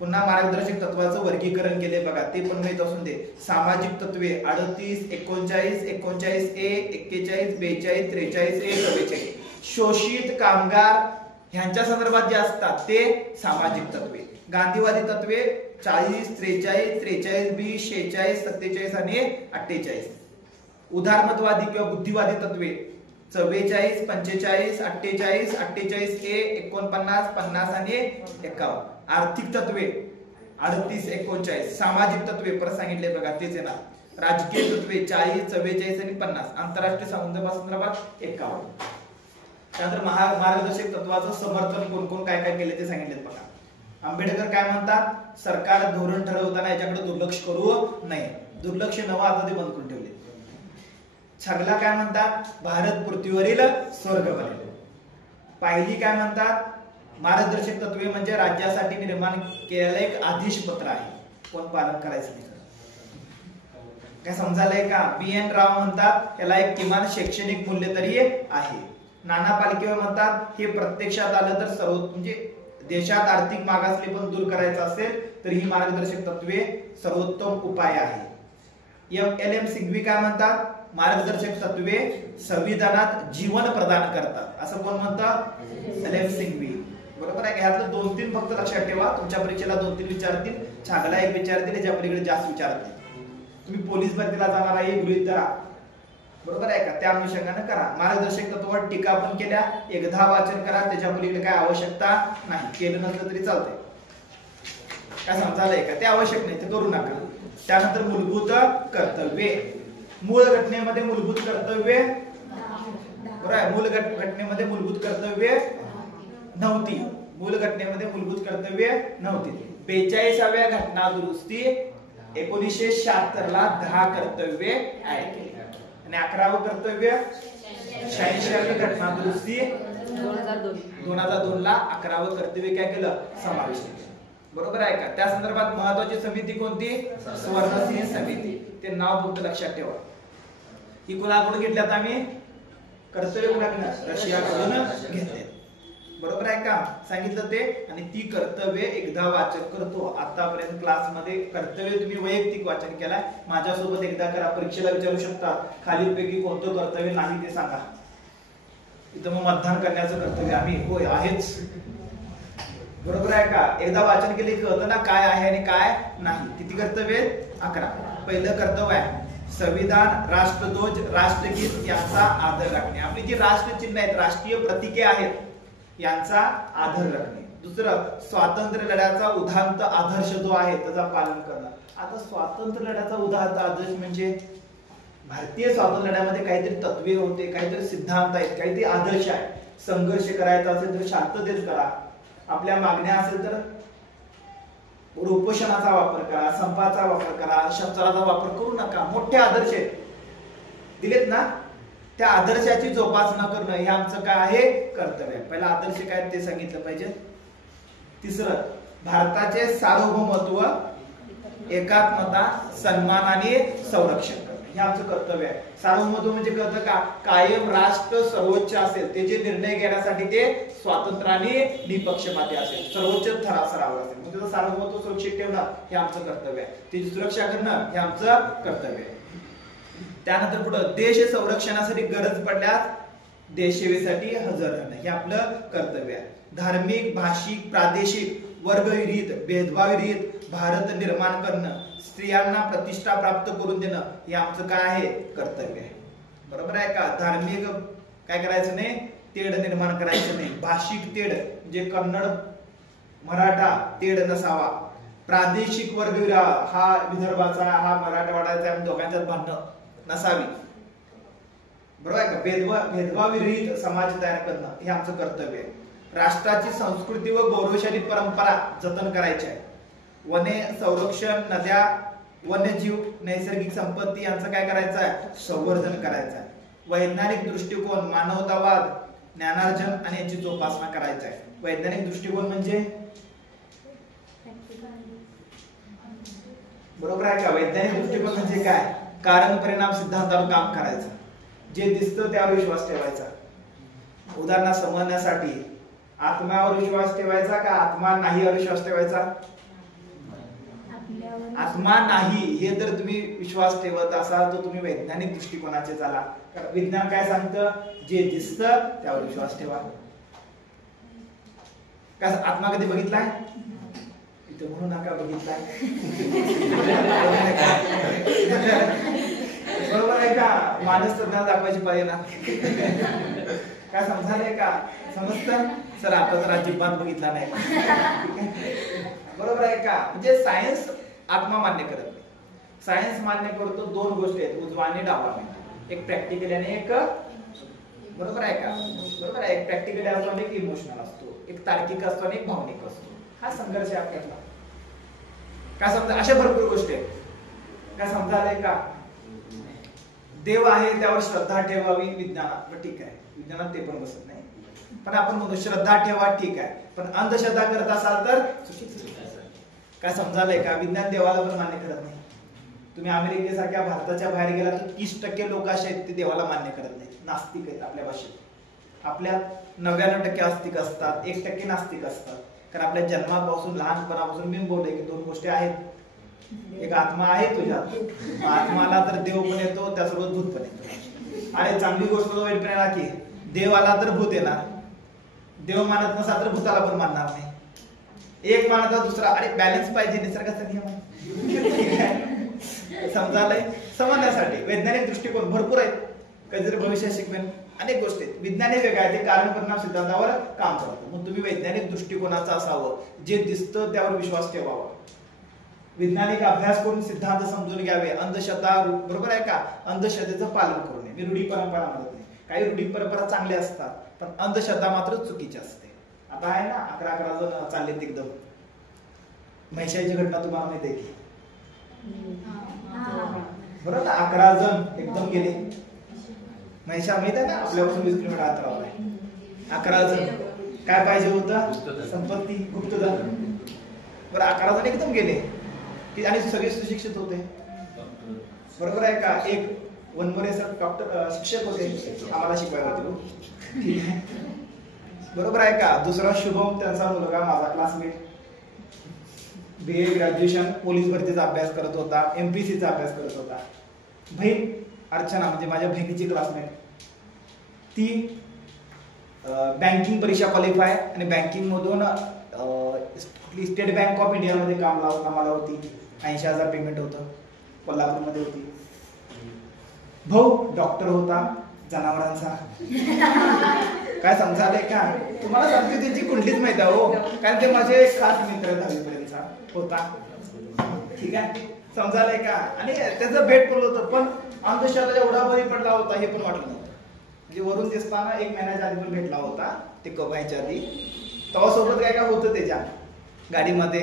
पुन्हा मार्गदर्शक तत्वाचं वर्गीकरण केले बघा, ते पण माहित असून दे. सामाजिक तत्वे 38, 39, 39A, 41, 42, 43A, 44. शोषित कामगार ह्यांच्या संदर्भात जे असतात ते सामाजिक तत्वे. गांधीवादी तत्वे 40, 43, 43B, 46, 47 आणि 48. उदारमतवादी किंवा बुद्धिवादी तत्वे 44, 45, 48, 48A, 49, 50 आणि 51. आर्थिक तत्वे 38, 39. सामाजिक तत्वे परत सांगितले बघा, तेच आहे ना. राजकीय तत्वे 40, 44 आणि 50. आंतरराष्ट्रीय संदर्भात 51. त्यानंतर मार्गदर्शक तत्वाचं समर्थन कोण कोण काय काय केले ते सांगितले बघा. आंबेडकर काय म्हणतात? सरकार धोरण ठरवताना याच्याकडे दुर्लक्ष करू नये. दुर्लक्ष नवं आता ते बंद करून ठेवले. छगला काय म्हणतात? भारत पृथ्वीवरील स्वर्ग बनेल. पाहिली काय म्हणतात? मार्गदर्शक तत्वे म्हणजे राज्यासाठी निर्माण केलेलं एक आदेश पत्र आहे, कोण पालन करायचं नाही. काय समजायलंय का? BN राव म्हणतात याला एक किमान शैक्षणिक मूल्य तरी आहे. नाना पालके म्हणतात हे प्रत्यक्षात आलं तर सर्व म्हणजे देशात आर्थिक मागासले पण दूर करायचं असेल तर ही मार्गदर्शक तत्वे सर्वोत्तम उपाय आहे. LM सिंघवी काय म्हणतात? मार्गदर्शक तत्वे संविधानात जीवन प्रदान करतात, असं कोण म्हणतात? LM सिंघवी. बरोबर आहे. ह्यातलं 2-3 फक्त लक्षात ठेवा, तुमच्या परीक्षेला 2-3 विचारतील, छागला एक विचारतील, याच्या पलीकडे जास्त विचारत नाही. तुम्ही पोलीस भरतीला जाणार आहे गृहीत धरा, बरोबर आहे का? त्या अनुषंगाने करा. मार्गदर्शक तत्वावर टीका पण केल्या, एकदा वाचन करा, त्याच्या पलीकडे काय आवश्यकता नाही. केलं नसलं तरी चालतंय. काय समजायलंय का? ते आवश्यक नाही, ते करू नका. त्यानंतर मूलभूत कर्तव्ये. मूळ घटनेमध्ये मूलभूत कर्तव्ये बरोबर आहे. मूळ घटनेमध्ये मूलभूत कर्तव्ये नव्हती. मूळ घटनेमध्ये मूलभूत कर्तव्ये नव्हती. 42व्या घटना दुरुस्ती 1976 ला 10 कर्तव्ये ऍड केली आणि 11वं कर्तव्य 86वी घटना दुरुस्ती 2002 ला 11वं कर्तव्य काय केलं? समाविष्ट केलं. बरोबर आहे का? त्या संदर्भात महत्वाची समिती कोणती? स्वर्णसिंह समिती. ते नाव फक्त लक्षात ठेवा. ही कुणाकडून घेतल्यात आम्ही? कर्तव्य कुणाकडून? रशियाकडून घेतले. बरोबर आहे का? सांगितलं ते. आणि ती कर्तव्य एकदा वाचन करतो. आतापर्यंत क्लासमध्ये कर्तव्य तुम्ही वैयक्तिक वाचन केलाय, माझ्यासोबत एकदा करा. परीक्षेला विचारू शकता खालीलपैकी कोणतं कर्तव्य नाही ते सांगा. इथं मग मतदान करण्याचं कर्तव्य आम्ही होय आहेच. बरोबर आहे का? एकदा वाचन केले कळतं ना काय आहे आणि काय नाही. किती कर्तव्य? 11. पहिलं कर्तव्य आहे संविधान, राष्ट्रध्वज, राष्ट्रगीत यांचा आदर राखणे. आपली जी राष्ट्रचिन्ह आहेत, राष्ट्रीय प्रतीके आहेत, यांचा आदर राखणे. दुसरं, स्वातंत्र्य लढ्याचा उदात्त आदर्श जो आहे त्याचा पालन करणं. आता स्वातंत्र्य लढ्याचा उदात्त आदर्श म्हणजे भारतीय स्वातंत्र्य लढ्यामध्ये काहीतरी तत्वे होते, काहीतरी सिद्धांत आहेत, काहीतरी आदर्श आहे. संघर्ष करायचा असेल तर शांततेत करा, आपल्या मागण्या असेल तर उपोषणाचा वापर करा, संपाचा वापर करा, शस्त्राचा वापर करू नका. मोठे आदर्श दिलेत ना, त्या आदर्शाची जोपासना करणं हे आमचं काय आहे, कर्तव्य आहे. पहिला आदर्श काय ते सांगितलं पाहिजे. तिसरं, भारताचे सार्वभौमत्व, एकात्मता, सन्मान आणि संरक्षण करणं हे आमचं कर्तव्य आहे. सार्वभौमत्व म्हणजे कळतं का, कायम राष्ट्र सर्वोच्च असेल, ते जे निर्णय घेण्यासाठी ते स्वतंत्र आणि निपक्षपाती असेल, सर्वोच्च स्तरावर असेल, मग त्याचं सार्वभौमत्व सुरक्षित ठेवणं हे आमचं कर्तव्य आहे. त्याची सुरक्षा करणं हे आमचं कर्तव्य आहे. त्यानंतर पुढं, देश संरक्षणासाठी गरज पडल्यास देशसेवेसाठी हजर राहणं हे आपलं कर्तव्य आहे. धार्मिक, भाषिक, प्रादेशिक, वर्गविरहित, भेदभावविरहित भारत निर्माण करणं, स्त्रियांना प्रतिष्ठा प्राप्त करून देणं हे आमचं काय आहे, कर्तव्य आहे. बरोबर आहे का. धार्मिक काय करायचं नाही, तेढ निर्माण करायचं नाही. भाषिक तेढ म्हणजे कन्नड, मराठा तेढ नसावा. प्रादेशिक वर्गविरा, हा विदर्भाचा, हा मराठवाड्याचा, दोघांच्यात भांडणं नसावी. बरोबर आहे का. भेदभाव विरहित समाज तयार करणं हे आमचं कर्तव्य आहे. राष्ट्राची संस्कृती व गौरवशाली परंपरा जतन करायची आहे. वने संरक्षण, नद्या, वन्यजीव, नैसर्गिक संपत्ती यांचं काय करायचं आहे, संवर्धन करायचं आहे. वैज्ञानिक दृष्टिकोन, मानवतावाद, ज्ञानार्जन आणि याची जोपासना करायची आहे. वैज्ञानिक दृष्टिकोन म्हणजे बरोबर आहे का. वैज्ञानिक दृष्टिकोन म्हणजे काय, कारण परिणाम सिद्धांतावर काम करायचं, जे दिसतं त्यावर विश्वास ठेवायचा. उदाहरणा समजण्यासाठी आत्म्यावर विश्वास ठेवायचा का आत्मा नाही वर विश्वास ठेवायचा. आत्मा नाही हे जर तुम्ही विश्वास ठेवत असाल तर तुम्ही वैज्ञानिक दृष्टिकोनाचे झाला. कारण विज्ञान काय सांगतं, जे दिसतं त्यावर विश्वास ठेवा. काय आत्मा कधी बघितलाय, इथं म्हणू नका बघितलाय. बरोबर आहे का. माणूस तज्ञाला दाखवायची पाहिजे ना. काय समजायला का, समजतं सर आपण तर अजिबात बघितला नाही. बरोबर आहे का. म्हणजे सायन्स आत्मा मान्य करत नाही, सायन्स मान्य करतो दोन गोष्टी आहेत, उजवा आणि डावा, एक प्रॅक्टिकल आणि एक बरोबर आहे का. बरोबर आहे. एक प्रॅक्टिकल असतो आणि एक इमोशनल असतो, एक तार्किक असतो आणि एक भावनिक असतो. हा संघर्ष आहे आपल्याला. काय समजा, अशा भरपूर गोष्टी आहेत. काय समजायला का. देव आहे त्यावर श्रद्धा ठेवावी विज्ञानात, पण ठीक आहे, विज्ञानात ते पण बसत नाही. पण आपण म्हणतो श्रद्धा ठेवा, ठीक आहे, पण अंधश्रद्धा करत असाल तर काय समजायलाय का. विज्ञान देवाला पण मान्य करत नाही. तुम्ही अमेरिकेसारख्या भारताच्या बाहेर गेला तर 30% लोक असे आहेत ते देवाला मान्य करत नाही, नास्तिक आहेत. आपल्या भाषेत आपल्यात 99% आस्तिक असतात, 1% नास्तिक असतात. कारण आपल्या जन्मापासून लहानपणापासून मी बोलले की दोन गोष्टी आहेत, एक आत्मा आहे तुझ्यात, आत्माला तर देव पण येतो, त्यासोबत भूत पण येतो. आणि चांगली गोष्ट वाईट पण आहे की देव आला तर भूत येणार, देव मानत नसा तर भूताला पण मानणार नाही. एक मानता दुसरा, अरे बॅलन्स पाहिजे, निसर्गाचा नियम आहे. समजायलाय. समजण्यासाठी वैज्ञानिक दृष्टिकोन भरपूर आहेत, कधीतरी भविष्यात शिकवेन, अनेक गोष्टी आहेत. विज्ञान हे वेगळं आहे, ते कारण परिणाम सिद्धांतावर काम करतं. मग तुम्ही वैज्ञानिक दृष्टिकोनाचं असावं, जे दिसतं त्यावर विश्वास ठेवावा, वैज्ञानिक अभ्यास करून सिद्धांत समजून घ्यावे. अंधश्रद्धा बरोबर आहे का, अंधश्रद्धेचं पालन करू नये. मी रूढी परंपरा म्हणत नाही, काही रूढी परंपरा चांगल्या असतात, पण अंधश्रद्धा मात्र चुकीची असते. आता आहे ना 11 जण चाललेत एकदम. म्हैशाची घटना तुम्हाला माहिती आहे की, बरोबर ना, 11 जण एकदम गेले. म्हैशा माहित आहे ना, आपल्यापासून 20 किलोमीटर अंतरावर आहे. 11 जण, काय पाहिजे होतं, संपत्ती, गुप्तधन. बरं 11 जण एकदम गेले की, आणि सगळे सुशिक्षित होते. बरोबर आहे का. एक वनमोरे सर डॉक्टर शिक्षक होते, आम्हाला शिकवायला होते. ठीक आहे, बरोबर आहे का. दुसरा शुभम, त्यांचा मुलगा, माझा क्लासमेट, BA ग्रॅज्युएशन, पोलीस भरतीचा अभ्यास करत होता, MPSCचा अभ्यास करत होता. बहीण अर्चना म्हणजे माझ्या बहिणीची क्लासमेट, ती बँकिंग परीक्षा क्वालिफाय आणि बँकिंग मधून स्टेट बँक ऑफ इंडिया मध्ये कामाला होती. 80,000 पेमेंट होतं, कोल्हापूरमध्ये होती. भाऊ डॉक्टर होता जनावरांचा. काय समजाले का? तुम्हाला सांगते त्यांची कुंडलीच माहिती आहे हो, कारण ते माझे खास मित्र 10वी पर्यंतचा होता. ठीक आहे, समजाले का? आणि त्याचं भेट पडलं होतं, पण अंधश्रद्धा एवढा बरी पडला होता हे पण वाटलं नव्हतं. म्हणजे वरून दिसताना 1 महिन्याच्या आधी पण भेटला होता, ते कवायच्या आधी. तेव्हा सोबत काय काय होतं त्याच्या गाडीमध्ये,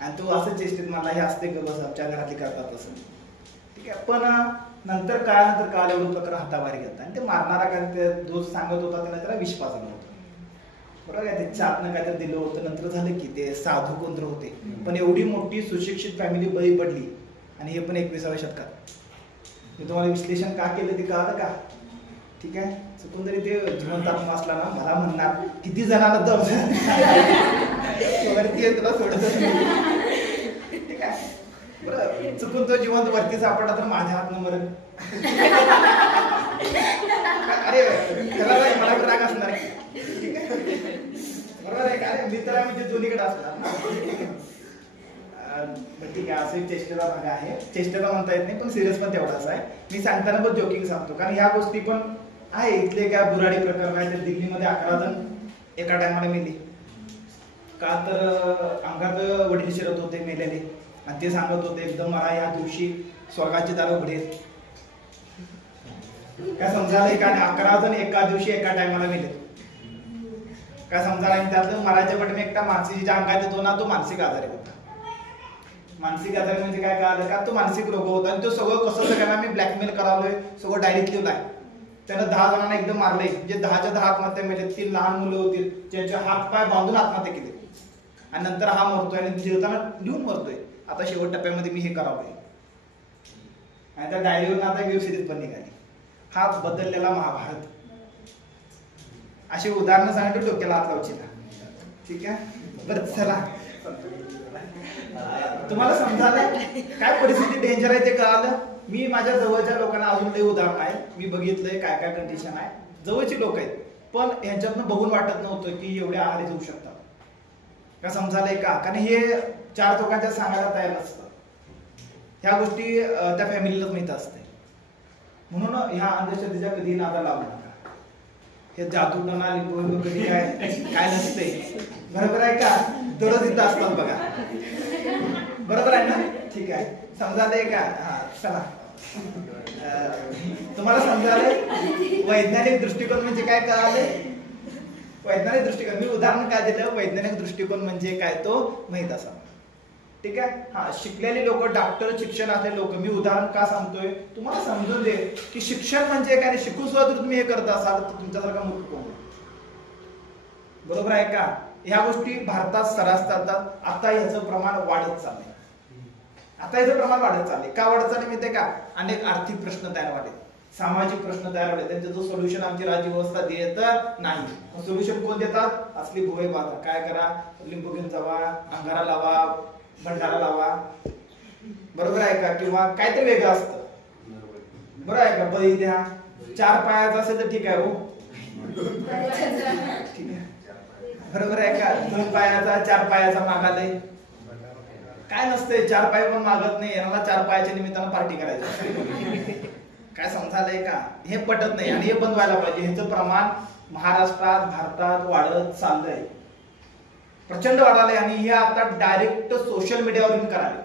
आणि तो असं चेष्टेत मला हे असते का बस आमच्या घरातली करतात तसं. ठीक आहे, पण नंतर काळ एवढं प्रकार हाताबाहेर घेतला, आणि ते मारणारा काय ते दोस्त सांगत होता त्याला विष पाजलं होतं. बरोबर आहे, त्याच्या आतनं काय तर दिलं होतं. नंतर झालं की ते साधू कोणतर होते, पण एवढी मोठी सुशिक्षित फॅमिली बळी पडली, आणि हे पण 21व्या शतकात. मी तुम्हाला विश्लेषण का केलं ते कळलं का? ठीक आहे, चुकून जरी ते जिवंत आत्मा असला ना, मला म्हणणार किती जणांना दम वरती तुला सोडतच नाही. ठीक आहे, बरं चुकून तो जिवंत वरती सापडला तर माझ्या हात नंबर. अरे त्याला मला राग असणार. ठीक आहे, बरोबर आहे का? अरे मित्र म्हणजे दोन्हीकडे असणार ना. ठीक आहे, असं चेष्टेचा भाग आहे. चेष्टेला म्हणता येत नाही, पण सिरियस पण तेवढाच आहे. मी सांगताना पण जोकिंग सांगतो, कारण ह्या गोष्टी पण आहे. इथले काय बुराडी प्रकार नाही तर दिल्लीमध्ये 11 जण एका टायमाला मेले का? तर अंगात वडील शिरत होते मेलेले, आणि ते सांगत होते एकदम मला या दिवशी स्वर्गाचे दार उघडेल. काय समजायला का? 11 जण एका दिवशी एका टायमाला मेले. काय समजायला? आणि त्यातलं मरायच्या पटमे एकटा मानसिक अंगात येतो ना, तो मानसिक आजारी होता. मानसिक आजारी म्हणजे काय कळालं का? तो मानसिक रोग होता, आणि तो सगळं कसं सगळ्यांना मी ब्लॅकमेल करावलोय सगळं डायरेक्ट लिहिलंय. त्यानं 10 जणांना एकदम मारले, म्हणजे 10च्या 10 आत्महत्या मिळते. 3 लहान मुलं होती ज्यांचे हात पाय बांधून आत्महत्या केली, आणि नंतर हा मरतोय, आणि जीवताना लिहून मरतोय. आता शेवट टप्प्यामध्ये मी हे करावंय, आणि त्या डायरीवर आता वेब सिरीज पण निघाली, हा बदललेला महाभारत. अशी उदाहरणं सांगितलं डोक्याला हात लावची ना. ठीक आहे, बरं चला, तुम्हाला समजायला काय परिस्थिती डेंजर आहे ते कळालं. मी माझ्या जवळच्या लोकांना अजून लई उदाहरण आहे, मी बघितलंय काय काय कंडिशन आहे. जवळची लोक आहेत, पण ह्यांच्यातनं बघून वाटत नव्हतं की एवढ्या आहारी जाऊ शकतात. का समजायलंय का? कारण हे 4 लोकांच्या सांगायला तयार नसतं. ह्या गोष्टी त्या फॅमिलीलाच माहित असते. म्हणून ह्या अंधश्रद्धेच्या कधी नादा लावू नका. हे जादू टना लिंबू कधी काय नसते. बरोबर आहे का? दररोज इथं असतात बघा. बरोबर आहे ना? ठीक आहे, समजायलंय का? हा चला, तुम्हाला समजायलंय वैज्ञानिक दृष्टिकोन म्हणजे काय कळाले? वैज्ञानिक दृष्टिकोन मी उदाहरण काय दिलं, वैज्ञानिक दृष्टिकोन म्हणजे काय तो माहित असा. ठीक आहे, हा शिकलेले लोक, डॉक्टर शिक्षण असलेले लोक, मी उदाहरण का सांगतोय तुम्हाला समजून दे की शिक्षण म्हणजे काय. शिकून सुद्धा जर तुम्ही हे करत असाल तर तुमच्यासारखा मूर्ख कोण? बरोबर आहे का? ह्या गोष्टी भारतात सर्रास चालतात. आता ह्याचं प्रमाण वाढत चाललंय. का वाढत चालले माहितीये का? अनेक आर्थिक प्रश्न तयार व्हाले, सामाजिक प्रश्न तयार व्हाले, त्यांचं जो सोल्युशन आमची राज्य व्यवस्था देत नाही. सोल्युशन कोण देतात? असली भोळे बाधा. काय करा? लिंबू घेऊन जावा, अंगारा लावा, भंडारा लावा. बरोबर आहे का? किंवा काहीतरी वेगळं असतं. बरोबर आहे का? बळी द्या. 4 पायाचा असेल तर ठीक आहे हो, ठीक आहे. बरोबर आहे का? 2 पायाचा 4 पायाचा मागालय काय नसते. 4 पाय पण मागत नाही, यांना 4 पायाच्या निमित्तानं पार्टी करायची. काय समजायलंय का? हे पटत नाही, आणि हे बंद व्हायला पाहिजे. ह्याचं प्रमाण महाराष्ट्रात भारतात वाढत चाललंय, प्रचंड वाढालंय. आणि हे आता डायरेक्ट सोशल मीडियावरून कराले.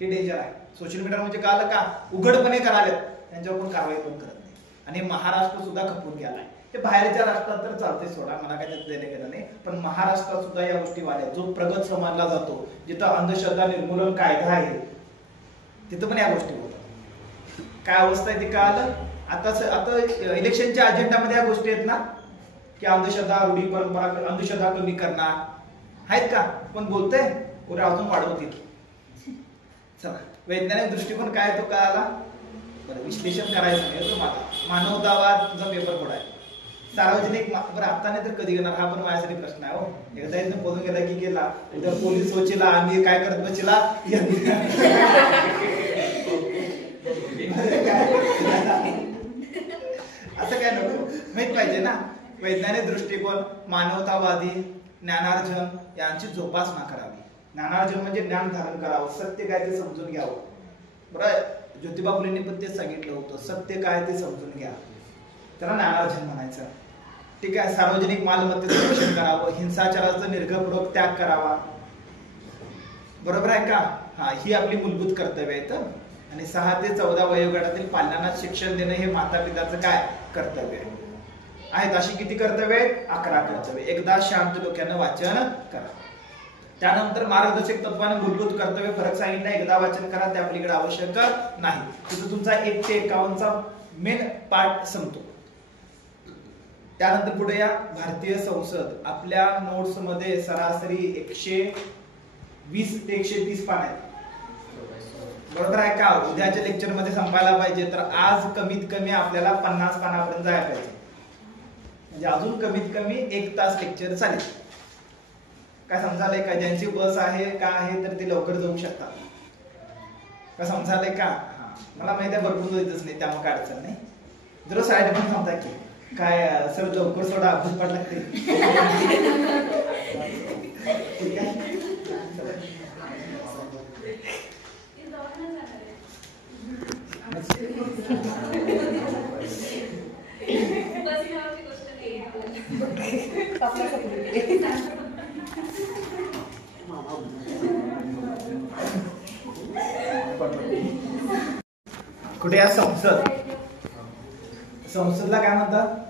हे डेंजर आहे. सोशल मीडिया म्हणजे कळालं का? उघडपणे कराले, त्यांच्यावर पण कारवाई पण करत नाही. आणि महाराष्ट्र सुद्धा खपून गेलाय. हे बाहेरच्या राष्ट्रात तर चालते सोडा, मला काय त्यात देणे घेणं नाही, पण महाराष्ट्रात सुद्धा या गोष्टी वाढल्या. जो प्रगत समाजला जातो, जिथं अंधश्रद्धा निर्मूलन कायदा आहे, तिथं पण या गोष्टी होतात. काय अवस्था आहे ती कळालं. आता इलेक्शनच्या अजेंडामध्ये या गोष्टी आहेत ना, की अंधश्रद्धा, रूढी परंपरा, अंधश्रद्धा कमी करणार आहेत का? पण बोलतंय पुढे अजून वाढवतील. चला, वैज्ञानिक दृष्टिकोन काय तो कळाला. बरं, विश्लेषण करायचं नाही तुम्हाला. मानवतावाद तुझा पेपर पुढे आहे. सार्वजनिक बरं आता नाही तर कधी घेणार हा पण माझ्यासाठी प्रश्न आहे हो. एकदा इथं बोलून गेला की गेला, उद्या पोलीस वचिला आम्ही काय करत बचिला. असं काय नको, माहित पाहिजे ना. वैज्ञानिक दृष्टिकोन, मानवतावादी, ज्ञानार्जन यांची जोपासना करावी. ज्ञानार्जन म्हणजे ज्ञान धारण करावं, सत्य काय ते समजून घ्यावं. बरं, ज्योतिबा फुलेंनी पण तेच सांगितलं होतं, सत्य काय ते समजून घ्या, त्याला ज्ञानार्जन म्हणायचं. ठीक आहे. सार्वजनिक मालमत्तेचं रक्षण करावं, हिंसाचाराचा निर्घपूर्वक त्याग करावा. बरोबर आहे का? हा, ही आपली मूलभूत कर्तव्य आहेत. आणि 6 ते 14 वयोगटातील पालकांना शिक्षण देणं हे माता पित्याचं काय कर्तव्य आहे. आहेत अशी किती कर्तव्य आहेत? 11 कर्तव्य. एकदा शांत डोक्यानं वाचन करा. त्यानंतर मार्गदर्शक तत्वाने मूलभूत कर्तव्य फरक सांगितलं. एकदा वाचन करा, त्या पलीकडे आवश्यक नाही. तिथं तुमचा 1 ते 51चा मेन पार्ट संपतो. त्यानंतर पुढे या. भारतीय संसद आपल्या नोट्स मध्ये सरासरी 120 ते 130 पान आहेत. बरोबर आहे का? उद्याच्या लेक्चर मध्ये संपायला पाहिजे, तर आज कमीत कमी आपल्याला 50 पानापर्यंत जायला पाहिजे. म्हणजे अजून कमीत कमी 1 तास लेक्चर चालेल. काय समजालंय का? ज्यांची बस आहे का आहे तर ते लवकर जाऊ शकतात. का समजालंय का? मला माहिती आहे भरपूर येतच नाही, त्यामुळे काय अडचण नाही. जर साईड पण सांगता की काय सर लवकर सोडा, अभ्यास पाठ लागते. ठीक आहे. कुठे या संसद, संसदला काय म्हणतात?